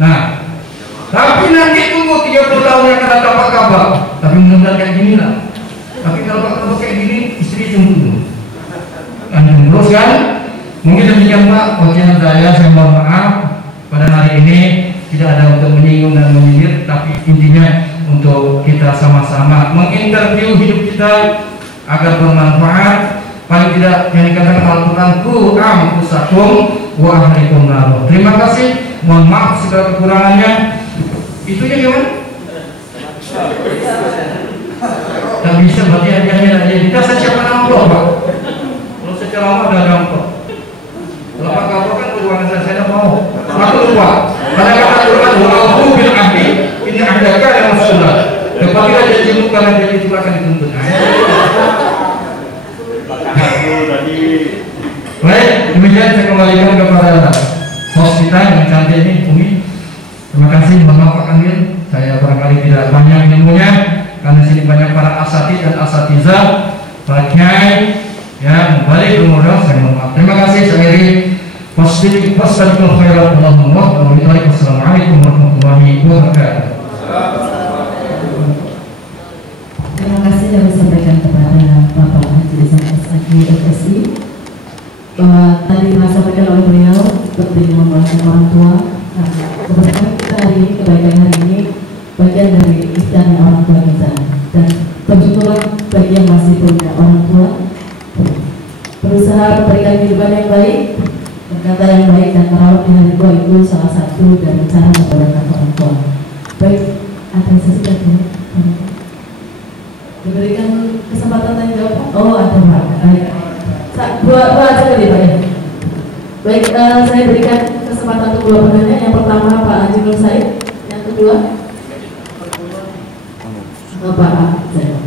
Nah, tapi nanti tunggu 30 tahun yang akan datang Pak Kabak. Tapi mudah-mudahan kayak gini lah. Tapi kalau Pak Kabak kayak gini, istri cemburu. Terus kan? Mungkin demikian Pak. Wakilan saya mohon maaf pada hari ini tidak ada untuk menyinggung dan menyindir, tapi intinya untuk kita sama-sama menginterview hidup kita agar bermanfaat. Paling tidak yang dikatakan Al-Quran, Qu anfusakum wa ahlikum nar. Terima kasih, mohon maaf segala kekurangannya. Itunya gimana? Tak bisa berarti hadiahnya aja. Kita saya siapkan amplop Pak. Kalau secara lama udah ada amplop. Kalau Pak Kabur kan keuangan saya tidak mau. Aku lupa. Karena kata Quran wa'afu bil ahdi ini ahdaka yang mas'ulah. Kepatilah janjimu karena janji itu akan dituntut. Baik, demikian saya kembalikan kepada host kita yang cantik ini, Umi. Terima kasih, mohon maaf Pak Kandir. Saya barangkali tidak banyak ilmunya, karena sini banyak para asatid dan asatizah, para kiai, ya, balik kemudian saya mohon maaf. Terima kasih, saya akhiri. Wassalamualaikum warahmatullahi wabarakatuh. Terima kasih yang disampaikan kepada Bapak Haji SAG FSI. tua. Nah, kebetulan kita hari ini, kebaikan hari ini bagian dari ikhtiarnya orang tua kita, dan bersyukurlah bagi yang masih punya orang tua, berusaha memberikan kehidupan yang baik, berkata yang baik, dan merawat di hari tua itu salah satu dari cara memperlakukan orang tua. Baik, apresiasi dari diberikan kesempatan tanya jawab. Oh, ada Pak. Baik, dua aja kali Pak ya. Baik, saya berikan kesempatan untuk dua penanya. Yang pertama Pak Haji Nur Said, yang kedua Pak Zainal.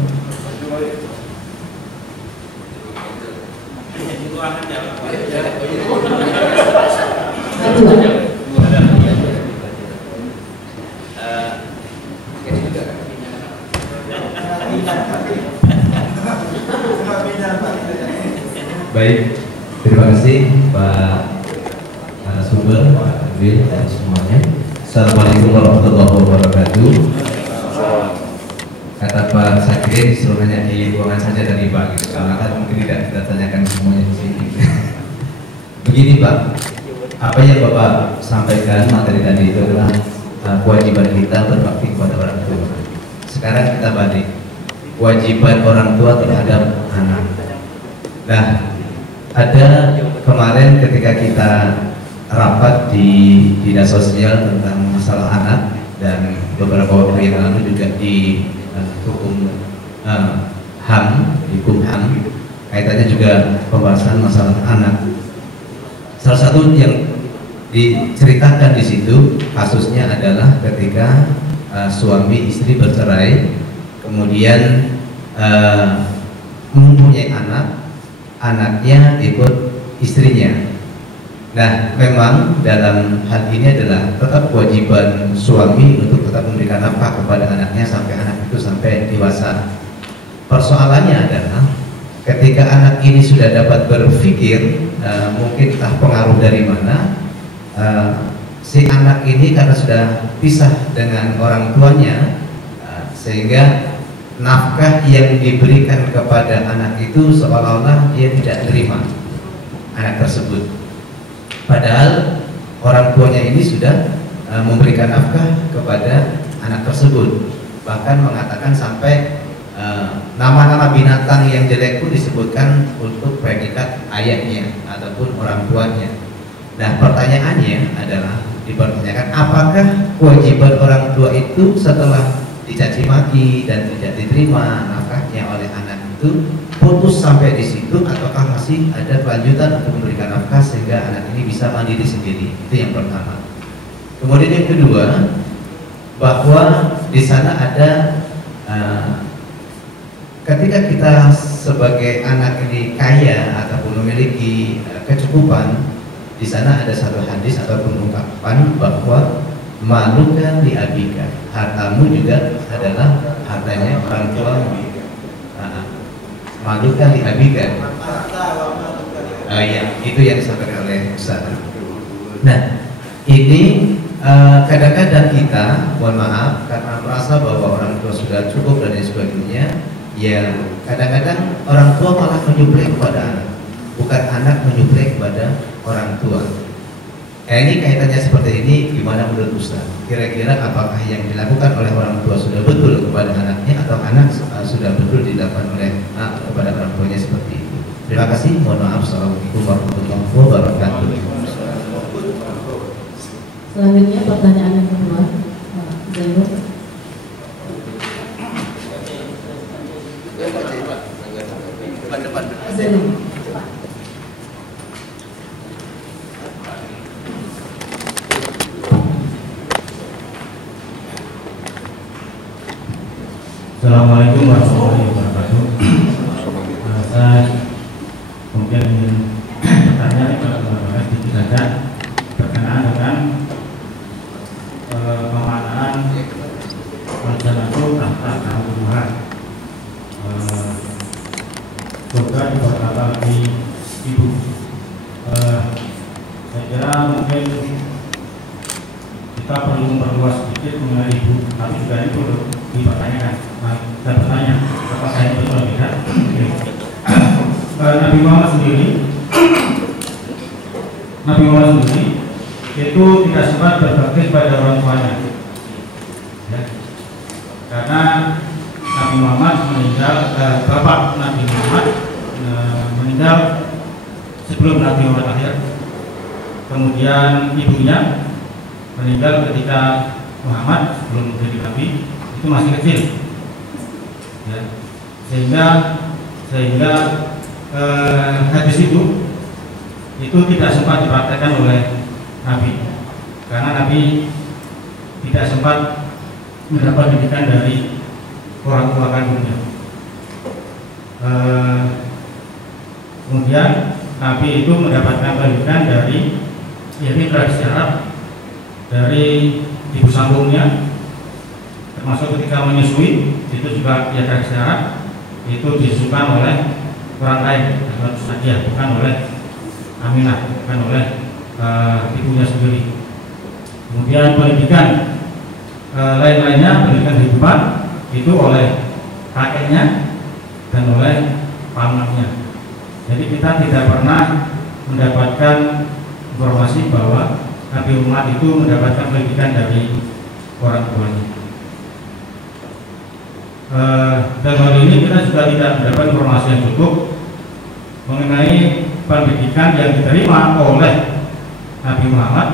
Baik, terima kasih Pak narasumber, Pak Adil, dan semuanya. Assalamualaikum warahmatullahi wabarakatuh. Kata Pak Sakir, disuruh nanya di ruangan saja dari Pak, gitu. Karena kan mungkin tidak kita tanyakan semuanya di sini. Begini Pak, apa yang Bapak sampaikan materi tadi itu adalah kewajiban kita berbakti kepada orang tua. Sekarang kita balik, kewajiban orang tua terhadap anak. Nah, ada kemarin ketika kita rapat di dinas sosial tentang masalah anak, dan beberapa waktu yang lalu juga di hukum HAM, di Kumham, kaitannya juga pembahasan masalah anak. Salah satu yang diceritakan di situ kasusnya adalah ketika suami istri bercerai, kemudian mempunyai anak, anaknya ikut istrinya. Nah, memang dalam hal ini adalah tetap kewajiban suami untuk tetap memberikan nafkah kepada anaknya sampai anak itu sampai dewasa. Persoalannya adalah ketika anak ini sudah dapat berpikir, mungkin entah pengaruh dari mana, si anak ini karena sudah pisah dengan orang tuanya, sehingga nafkah yang diberikan kepada anak itu seolah-olah dia tidak terima anak tersebut. Padahal orang tuanya ini sudah memberikan nafkah kepada anak tersebut, bahkan mengatakan sampai nama-nama binatang yang jelek pun disebutkan untuk predikat ayahnya ataupun orang tuanya. Nah, pertanyaannya adalah dipertanyakan, apakah kewajiban orang tua itu setelah dicaci maki dan tidak diterima nafkahnya oleh anak itu putus sampai di situ, ataukah masih ada kelanjutan untuk memberikan nafkah sehingga anak ini bisa mandiri sendiri? Itu yang pertama. Kemudian yang kedua, bahwa di sana ada ketika kita sebagai anak ini kaya ataupun memiliki kecukupan, di sana ada satu hadis ataupun ungkapan bahwa malukan diabika, hartamu juga adalah hartanya orang tuamu. Malukan diabika. Ya, itu yang disampaikan oleh Ustaz. Nah, ini kadang-kadang kita, mohon maaf, karena merasa bahwa orang tua sudah cukup dan sebagainya, ya kadang-kadang orang tua malah menyuplai kepada anak, bukan anak menyuplai kepada orang tua. Ini kaitannya seperti ini, gimana menurut Ustaz? Kira-kira apakah yang dilakukan oleh orang tua sudah betul kepada anaknya, atau anak sudah betul dilakukan oleh kepada orang tuanya seperti itu? Terima kasih, mohon maaf. Assalamualaikum warahmatullahi wabarakatuh. Selanjutnya pertanyaan yang kedua, Zainul. Zainul. Assalamualaikum warahmatullahi wabarakatuh. Saya kemudian ingin bertanya sedikit saja berkenaan dengan pemaknaan wajibatu tahta keumuman. Juga berkata di ibu. Saya kira mungkin kita perlu memperluas sedikit mengenai ibu, tapi juga ini perlu dipertanyakan. Saya bertanya, apakah ini betul atau tidak? Nabi Muhammad sendiri itu tidak sempat berbakti pada orang tuanya. Ya. Karena Nabi Muhammad meninggal, bapak Nabi Muhammad meninggal sebelum Nabi Muhammad lahir. Kemudian ibunya meninggal ketika Muhammad belum menjadi Nabi, itu masih kecil. Ya. Sehingga hadis itu tidak sempat dipraktekkan oleh Nabi, karena Nabi tidak sempat mendapat pendidikan dari orang tua kandungnya. Kemudian Nabi itu mendapatkan pendidikan dari tradisi Arab, dari ibu sambungnya, termasuk ketika menyusui itu juga tradisi Arab, itu disusukan oleh orang lain atau saja, bukan oleh Aminah, bukan oleh ibunya sendiri. Kemudian pendidikan lain-lainnya, pendidikan kehidupan itu oleh kakeknya dan oleh pamannya. Jadi kita tidak pernah mendapatkan informasi bahwa Nabi Muhammad itu mendapatkan pendidikan dari orang tuanya. Dalam hal ini kita juga tidak mendapat informasi yang cukup mengenai pendidikan yang diterima oleh Nabi Muhammad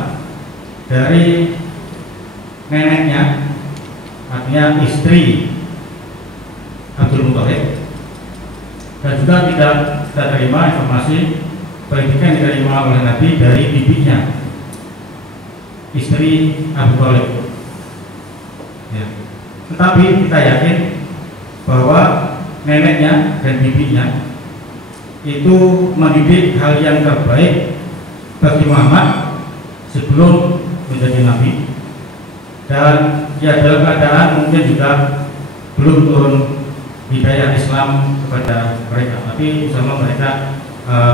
dari neneknya, artinya istri Abdul Muthalib, dan juga tidak kita terima informasi pendidikan yang diterima oleh Nabi dari bibinya, istri Abu Thalib. Ya. Tetapi kita yakin bahwa neneknya dan bibinya itu mendidik hal yang terbaik bagi Muhammad sebelum menjadi Nabi, dan ya dalam keadaan mungkin juga belum turun hidayah Islam kepada mereka, tapi sama mereka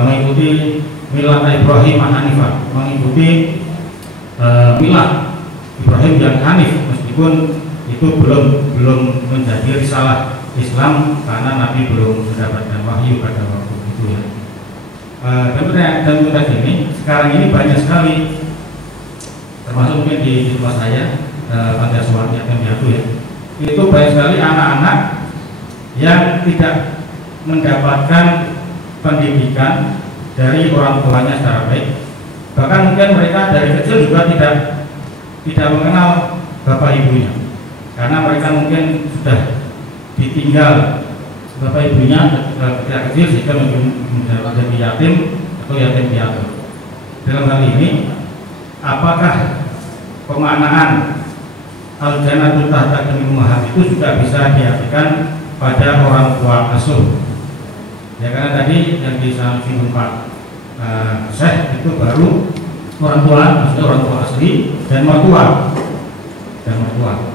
mengikuti milah Ibrahim Hanifah, mengikuti milah Ibrahim yang Hanif, meskipun itu belum menjadi risalah Islam karena Nabi belum mendapatkan wahyu pada waktu itu ya. Dan konteks ini sekarang ini banyak sekali, termasuk mungkin di tempat saya panti asuhan yatim piatu ya, itu banyak sekali anak-anak yang tidak mendapatkan pendidikan dari orang tuanya secara baik. Bahkan mungkin mereka dari kecil juga tidak mengenal bapak ibunya, karena mereka mungkin sudah ditinggal bapak ibunya ketika kecil sehingga menjadi yatim atau yatim piatu. Dalam hal ini, apakah pemaknaan al-jannatul tahta qadamil ummahat itu juga bisa diartikan pada orang tua asuh? Ya, karena tadi yang disinggung Pak Syekh itu baru orang tua, maksudnya orang tua asli dan mertua.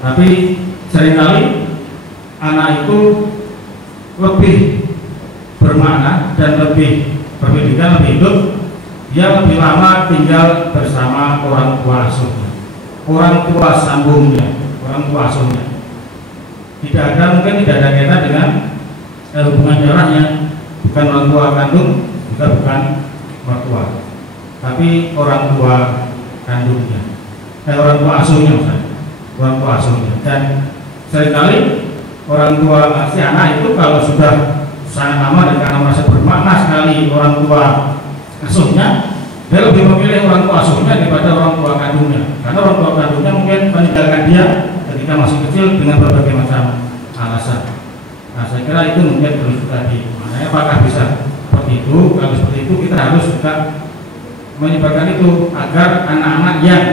Tapi seringkali anak itu lebih bermakna dan lebih berpendidikan, lebih hidup, dia lebih lama tinggal bersama orang tua asuhnya, orang tua sambungnya, orang tua asuhnya. Tidak ada kaitan dengan hubungan darahnya, bukan orang tua kandung, juga bukan mertua, tapi orang tua kandungnya, orang tua asuhnya, orang tua asuhnya. Dan seringkali orang tua si anak itu kalau sudah sangat lama dan karena merasa bermakna sekali orang tua asuhnya, dia lebih memilih orang tua asuhnya daripada orang tua kandungnya, karena orang tua kandungnya mungkin meninggalkan dia ketika masih kecil dengan berbagai macam alasan. Nah, saya kira itu mungkin perlu juga dimaknai. Apakah bisa seperti itu? Kalau seperti itu kita harus juga menyebarkan itu agar anak-anak yang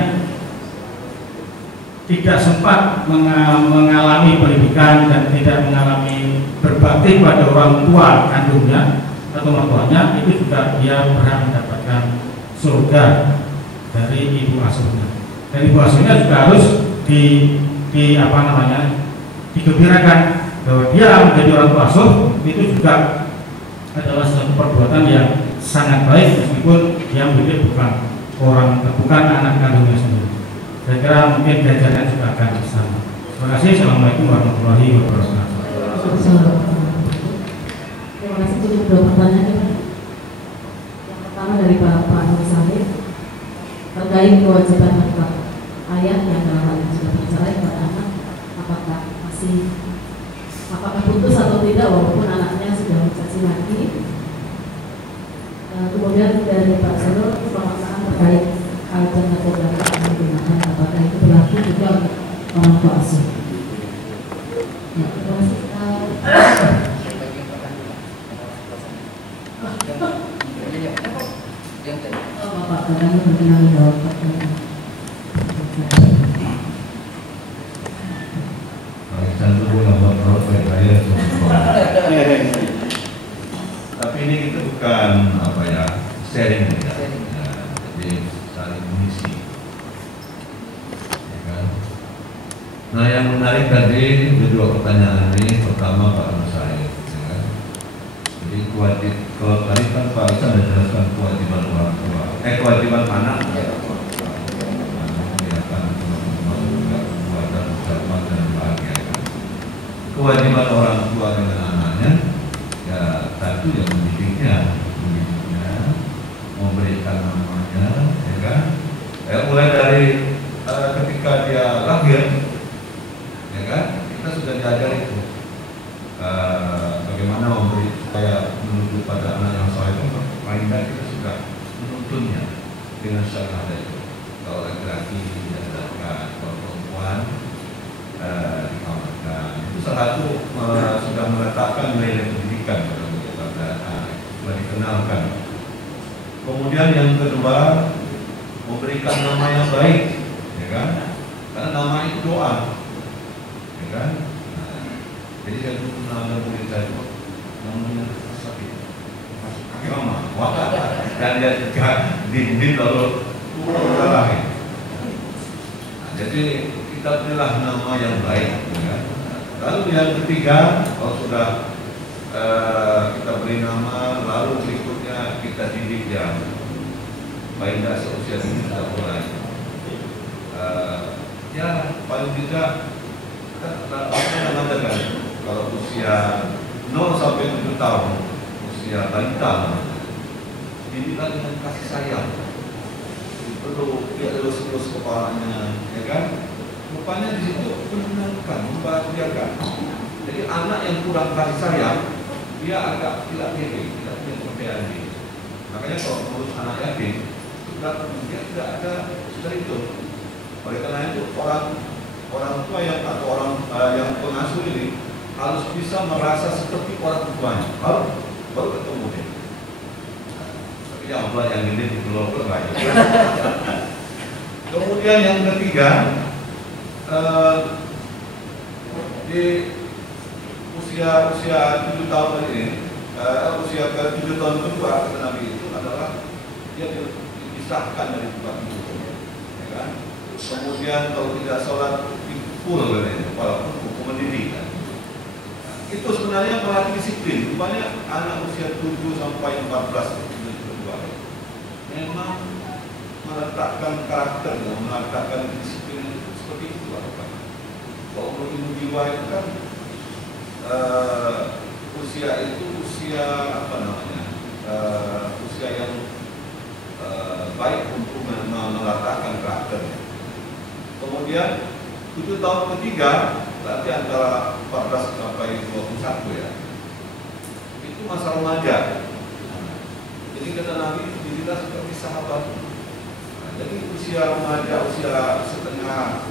tidak sempat mengalami pendidikan dan tidak mengalami berbakti pada orang tua kandungnya atau mertuanya, itu juga dia berhak mendapatkan surga dari ibu asuhnya. Dan ibu asuhnya juga harus digembirakan bahwa dia menjadi orang tua asuh itu juga adalah satu perbuatan yang sangat baik, meskipun dia menjadi bukan anak kandungnya sendiri. Saya kira mungkin ganjarannya juga akan sama. Terima kasih. Assalamualaikum warahmatullahi wabarakatuh. Terima kasih. Jadi dua pertanyaan. Yang pertama dari Pak Nur Saleh terkait terkait kewajiban hak ayah yang dalam hal ini sudah bercerai kepada anak, apakah putus atau tidak walaupun anaknya sudah mencaci maki. Kemudian dari Pak Zul, pemaksaan terkait ajaran atau belakang yang digunakan, apakah itu berlaku juga untuk orang tua asuh? Ya, terima kasih. Bapak kadang berkenan menjawab pertanyaan. Tapi ini kita bukan apa ya, sharing ya. Jadi saling mengisi. Ya kan? Nah, yang menarik tadi kedua pertanyaan ini, pertama Pak Nusair, ya kan? Jadi kalau tadi kan Pak Isan sudah jelaskan kewajiban orang tua, kewajiban anak ya. Kewajiban orang tua dengan anaknya, ya satu yang mendidiknya, memberikan namanya, ya kan? Mulai dari ketika dia lahir, ya kan? Kita sudah diajari itu bagaimana memberi supaya menuju pada anak yang soleh itu. Paling tidak kita sudah menuntunnya dengan syahadat itu. Kalau laki-laki diajarkan, kalau perempuan dikamarkan. Itu salah satu sudah meletakkan nilai pendidikan pada anak, sudah dikenalkan. Kemudian yang kedua, memberikan nama yang baik, ya kan? Karena nama itu doa, ya kan? Nah, jadi saya dulu pernah ada murid saya itu namanya sakit, agama, dan dia juga dinding lalu lahir. Nah, jadi kita pilihlah nama yang baik, ya kan? Lalu yang ketiga, kalau sudah kita beri nama, lalu berikutnya kita didik dia. Paling tidak seusia ini sudah mulai. Ya paling tidak kita mengatakan kalau usia 0 sampai 7 tahun, usia balita, didiklah dengan kasih sayang. Perlu dia elus-elus kepalanya, ya kan? Rupanya di situ menyenangkan, membahagiakan. Jadi anak yang kurang kasih sayang, dia agak tidak pede, tidak punya kepercayaan diri. Makanya kalau menurut anak yatim, dia tidak ada seperti itu. Oleh karena itu orang tua yang atau orang yang pengasuh ini harus bisa merasa seperti orang tuanya, baru ketemu dia. Tapi jangan pula yang ini dikeluarkan banyak. Kemudian yang ketiga, di usia 7 tahun ini, usia ke 7 tahun kedua kata Nabi itu adalah dia dipisahkan dari tempat itu, ya kan? Kemudian kalau tidak sholat full walaupun hukum pendidikan. Itu sebenarnya melatih disiplin. Rupanya anak usia 7 sampai 14 kedua memang meletakkan karakter, meletakkan disiplin seperti itu. Kalau ilmu jiwa itu kan usia itu usia apa namanya, usia yang baik untuk meletakkan karakternya. Kemudian 7 tahun ketiga berarti antara 14 sampai 21 ya, itu masa remaja. Jadi kata Nabi dirilah seperti sahabat. Jadi usia remaja, usia setengah.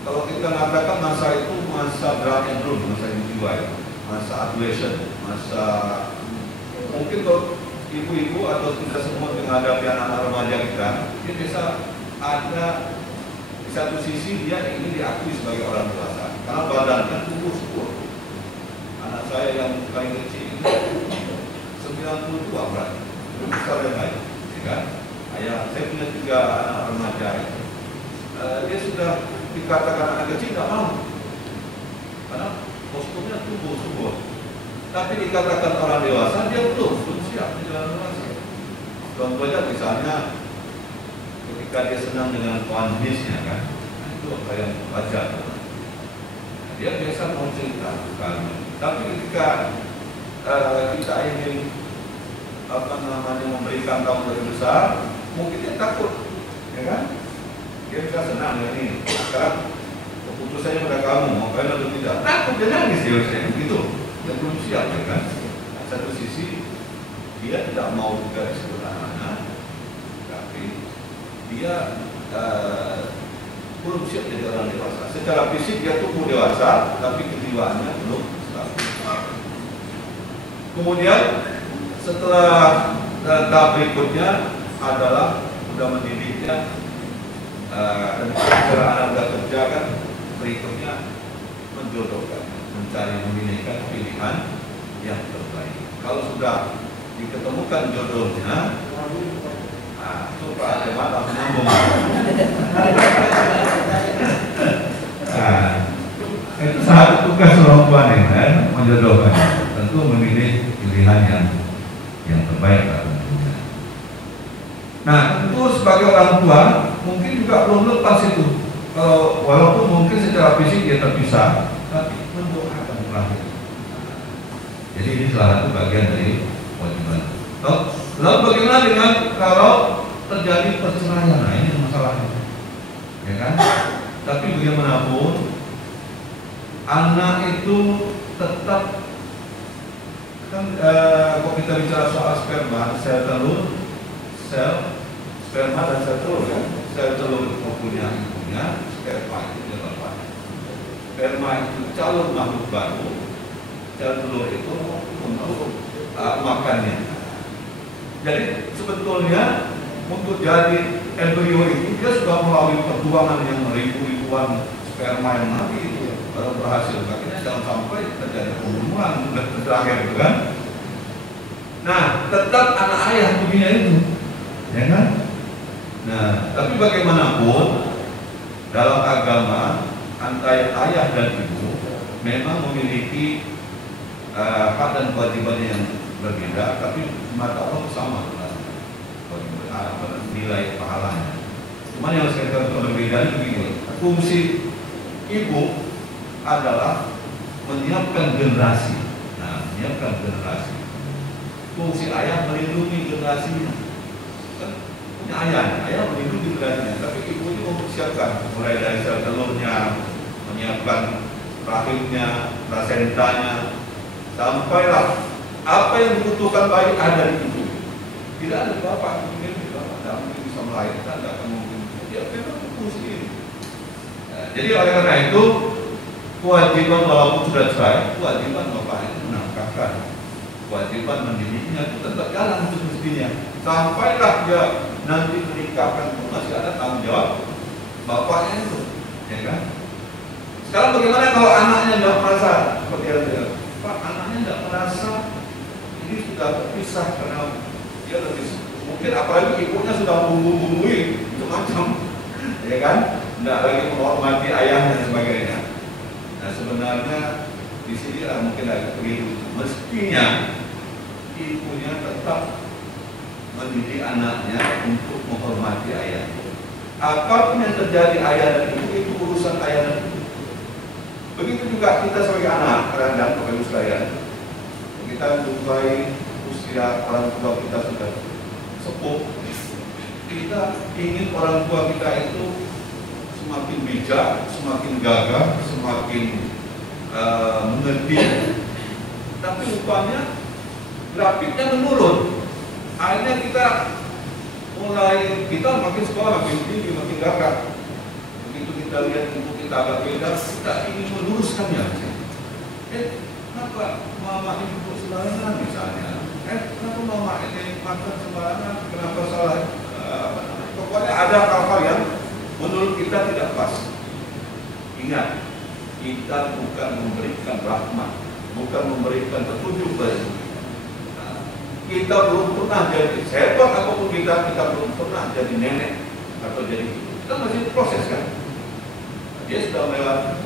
Kalau kita mengatakan masa itu masa drama dulu, masa jiwa ya, masa adolescent, masa mungkin kalau ibu-ibu atau kita semua menghadapi anak-anak remaja kita, dia bisa ada di satu sisi dia ingin diakui sebagai orang dewasa, karena badannya tumbuh subur. Anak saya yang paling kecil itu 92 berat, lebih besar yang lain, ya kan? Saya punya 3 anak remaja itu. Dia sudah dikatakan anak kecil tidak mau, karena posturnya tumbuh subur. Tapi dikatakan orang dewasa dia belum siap di jalan dewasa. Contohnya misalnya ketika dia senang dengan kawan jenisnya kan, itu apa yang wajar. Dia biasa mau cerita kan. Tapi ketika kita ingin apa namanya memberikan tahu lebih besar, mungkin dia takut, ya kan? dia bisa senang dengan ini. Sekarang keputusannya pada kamu, mau kalian atau tidak. Takut dia nangis dia begitu. Dia belum siap ya kan. Satu sisi dia tidak mau juga disebut anak, tapi dia belum siap jadi orang dewasa. Secara fisik dia tumbuh dewasa, tapi kejiwaannya belum stabil. Kemudian setelah tahap berikutnya adalah sudah mendidiknya dan secara anak sudah kerja kan, berikutnya menjodohkan, mencari memilihkan pilihan yang terbaik. Kalau sudah diketemukan jodohnya, coba ada mata menyambung. Itu satu tugas orang tua nih kan, menjodohkan. Tentu memilih pilihan yang terbaik tentunya. Nah, tentu sebagai orang tua mungkin juga belum lepas itu. Kalau walaupun mungkin secara fisik dia terpisah, tapi mendoakan terakhir. Jadi ini salah satu bagian dari kewajiban. Lalu bagaimana dengan kalau terjadi perceraian? Nah, ini masalahnya, ya kan? Tapi bagaimanapun anak itu tetap kan kalau kita bicara soal sperma, sel telur, sel sperma dan sel telur kan, sel telur itu punya ibunya, sperma itu dia bapaknya. Sperma itu calon makhluk baru, sel telur itu untuk makannya. Jadi sebetulnya untuk jadi embrio itu dia sudah melalui perjuangan yang ribu-ribuan sperma yang mati itu baru berhasil. Makanya jangan sampai terjadi pembunuhan terakhir itu kan. Nah, tetap anak ayah dunia itu, ya kan? Nah, tapi bagaimanapun dalam agama antara ayah dan ibu memang memiliki hak dan kewajiban yang berbeda, tapi mata Allah sama nilai pahalanya. Cuma yang saya katakan berbeda begini, fungsi ibu adalah menyiapkan generasi. Nah, menyiapkan generasi. Fungsi ayah melindungi generasinya. Kan punya ayah melindungi generasinya, tapi ibu itu mempersiapkan mulai dari sel telurnya, menyiapkan rahimnya, plasentanya, sampailah apa yang dibutuhkan bayi ada di ibu. Tidak ada bapak, mungkin bisa melahirkan, tidak akan mungkin. Ya, memang fungsi ini. Nah, jadi oleh karena itu kewajiban walaupun sudah cerai, kewajiban bapak itu menafkahkan, kewajiban mendidiknya itu tetap jalan semestinya. Sampailah dia nanti menikahkan pun masih ada tanggung jawab bapaknya itu, ya kan? Sekarang bagaimana kalau anaknya tidak merasa seperti itu? Pak, anaknya tidak merasa ini sudah terpisah karena dia lebih mungkin apalagi ibunya sudah bumbui macam-macam, ya kan? Tidak lagi menghormati ayahnya dan sebagainya. Nah, sebenarnya di sini mungkin agak keliru. Mestinya ibunya tetap mendidik anaknya untuk menghormati ayah. Apapun yang terjadi ayah dan ibu itu urusan ayah dan ibu. Begitu juga kita sebagai anak, kadang-kadang Bapak Ibu sekalian, kita menjumpai usia orang tua kita sudah sepuh, kita ingin orang tua kita itu semakin bijak, semakin gagah, semakin mengerti, tapi rupanya grafiknya menurun. Akhirnya kita makin sekolah makin tinggi, makin gagah. Begitu kita lihat ibu kita agak beda, kita ingin meluruskannya. Kenapa mama ibu sembarangan misalnya? Kenapa mama ini makan sembarangan? Kenapa salah? Pokoknya ada hal-hal yang menurut kita tidak pas. Ingat, kita bukan memberikan rahmat, bukan memberikan petunjuk bagi kita belum pernah jadi sehebat apapun kita belum pernah jadi nenek atau jadi ibu. Kita masih proses kan. Dia sudah melewati.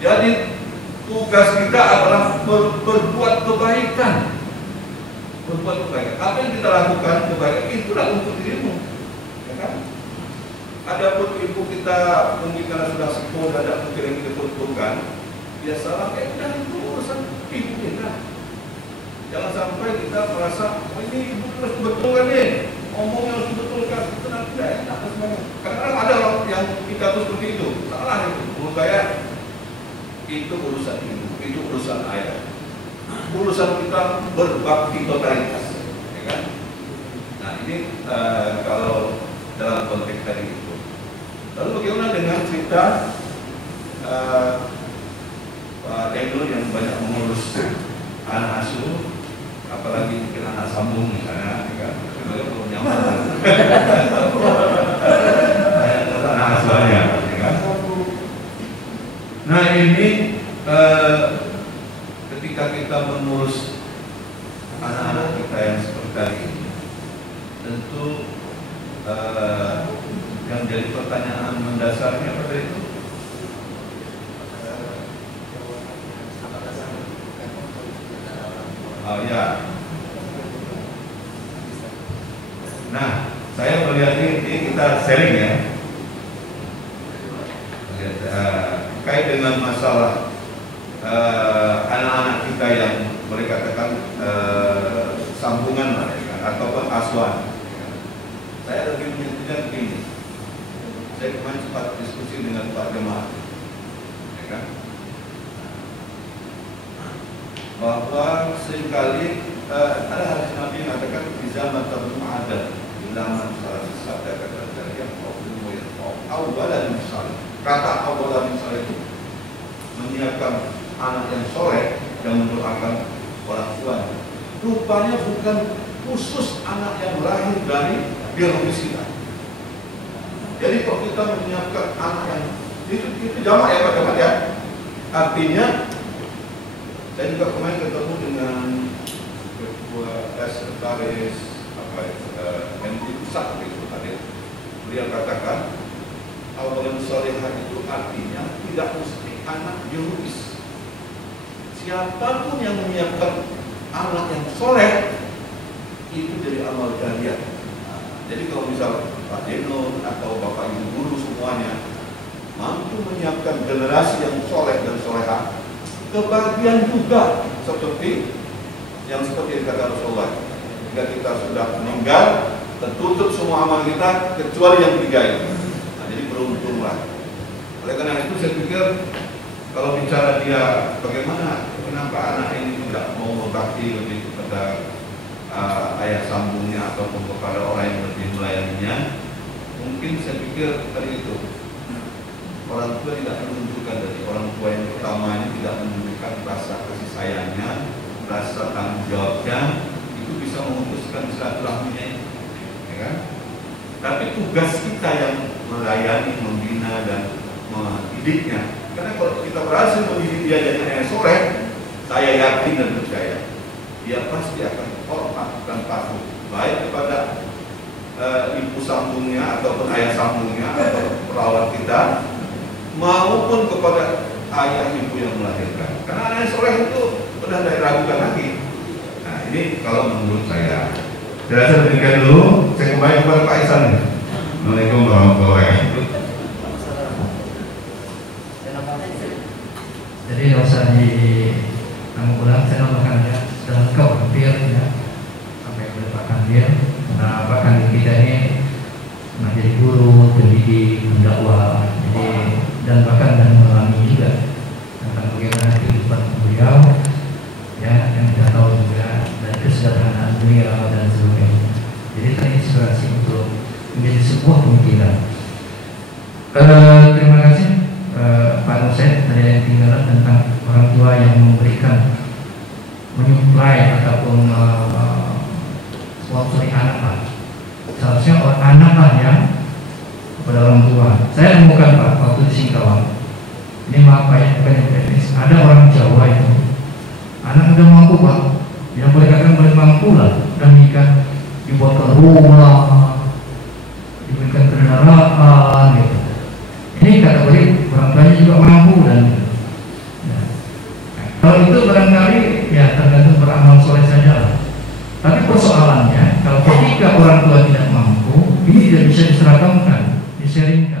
Jadi tugas kita adalah berbuat kebaikan. Berbuat kebaikan. Apa yang kita lakukan kebaikan itulah untuk dirimu, ya kan? Adapun ibu kita mungkin karena sudah sepuh dan ada mungkin yang kita peruntukkan, dia salah. Dan itu urusan ibu kita. Jangan sampai kita merasa ini ibu harus betulkan nih, ngomongnya harus betulkan. Itu nanti tidak enak dan sebagainya. Kadang-kadang ada orang berlaku seperti itu. Salah itu. Menurut saya itu urusan ibu, itu urusan ayah. Urusan kita berbakti totalitas, ya kan? Nah ini kalau dalam konteks tadi itu. Lalu bagaimana dengan cerita Pak Deno yang banyak mengurus anak asuh, apalagi mungkin anak sambung misalnya, ya kan? Sebenarnya belum nyaman. Anak asuhnya, ya kan? Nah ini ketika kita mengurus anak-anak kita yang seperti ini, tentu yang jadi pertanyaan mendasarnya pada itu ya. Nah, saya melihat ini kita sharing ya, terkait dengan masalah anak-anak kita yang mereka katakan sambungan mereka ataupun asuhan. Saya lebih menyebutkan begini. Saya kemarin sempat diskusi dengan Pak Jemaat, ya kan? Bahwa seringkali ada hadis Nabi yang mengatakan di zaman terbentuk adat, di zaman salah sabda kata dari yang awalan misalnya, kata awalan misalnya itu menyiapkan anak yang soleh yang mendoakan orang tua. Rupanya bukan khusus anak yang lahir dari biologis kita. Jadi kalau kita menyiapkan anak yang itu jamak ya Pak Jamat ya. Artinya saya juga kemarin ketemu dengan ketua sekretaris MT pusat itu tadi. Beliau katakan awalan solehah itu artinya tidak mesti anak biologis. Siapapun yang menyiapkan anak yang soleh itu dari amal jariah. Jadi kalau misal Pak Deno atau Bapak Ibu guru semuanya mampu menyiapkan generasi yang soleh dan solehah, kebahagiaan juga seperti yang kata Rasulullah. Jika kita sudah meninggal, tertutup semua amal kita kecuali yang 3 itu. Nah, jadi beruntunglah. Oleh karena itu saya pikir kalau bicara dia bagaimana, kenapa anak ini tidak mau berbakti lebih kepada ayah sambungnya ataupun kepada orang yang lebih melayaninya, mungkin saya pikir tadi itu orang tua tidak menunjukkan, dari orang tua yang pertama ini tidak menunjukkan rasa kasih sayangnya, rasa tanggung jawabnya, itu bisa memutuskan silaturahminya, ya kan? Tapi tugas kita yang melayani, membina dan mendidiknya, karena kalau kita berhasil mendidik dia jadi anak soleh, saya yakin dan percaya dia pasti akan hormat dan patuh baik kepada ibu sambungnya ataupun ayah sambungnya atau perawat kita, maupun kepada ayah ibu yang melahirkan. Karena anak soleh itu sudah tidak diragukan lagi. Nah ini kalau menurut saya. Saya rasa demikian dulu. Saya kembali kepada Pak Ihsan. Assalamualaikum warahmatullahi wabarakatuh. Jadi nggak usah diulang, saya namakan ya, sudah lengkap hampir ya, sampai merupakan dia. Nah bahkan kita ini menjadi guru, pendidik, pendakwah, jadi dan bahkan dan mengalami juga tentang bagaimana kehidupan beliau ya, yang kita tahu juga dari kesederhanaan beliau dan sebagainya. Jadi terinspirasi untuk menjadi sebuah pemikiran. Terima kasih Pak Nusret, ada yang tinggalan tentang orang tua yang memberikan, menyuplai ataupun sponsori anak lah. Seharusnya anak lah yang kepada orang tua. Saya nemukan Pak waktu di Singkawang. Ini maaf Pak ya, bukan yang teknis. Ada orang Jawa itu, anak udah mampu Pak, yang boleh katakan boleh mampu lah, udah nikah, dibuatkan rumah, diberikan kendaraan gitu. Ini kategori orang tuanya juga mampu dan ya. Kalau itu barangkali ya tergantung beramal soleh saja lah. Tapi persoalannya kalau ketika orang tua tidak mampu, ini tidak bisa diseragamkan, di-sharing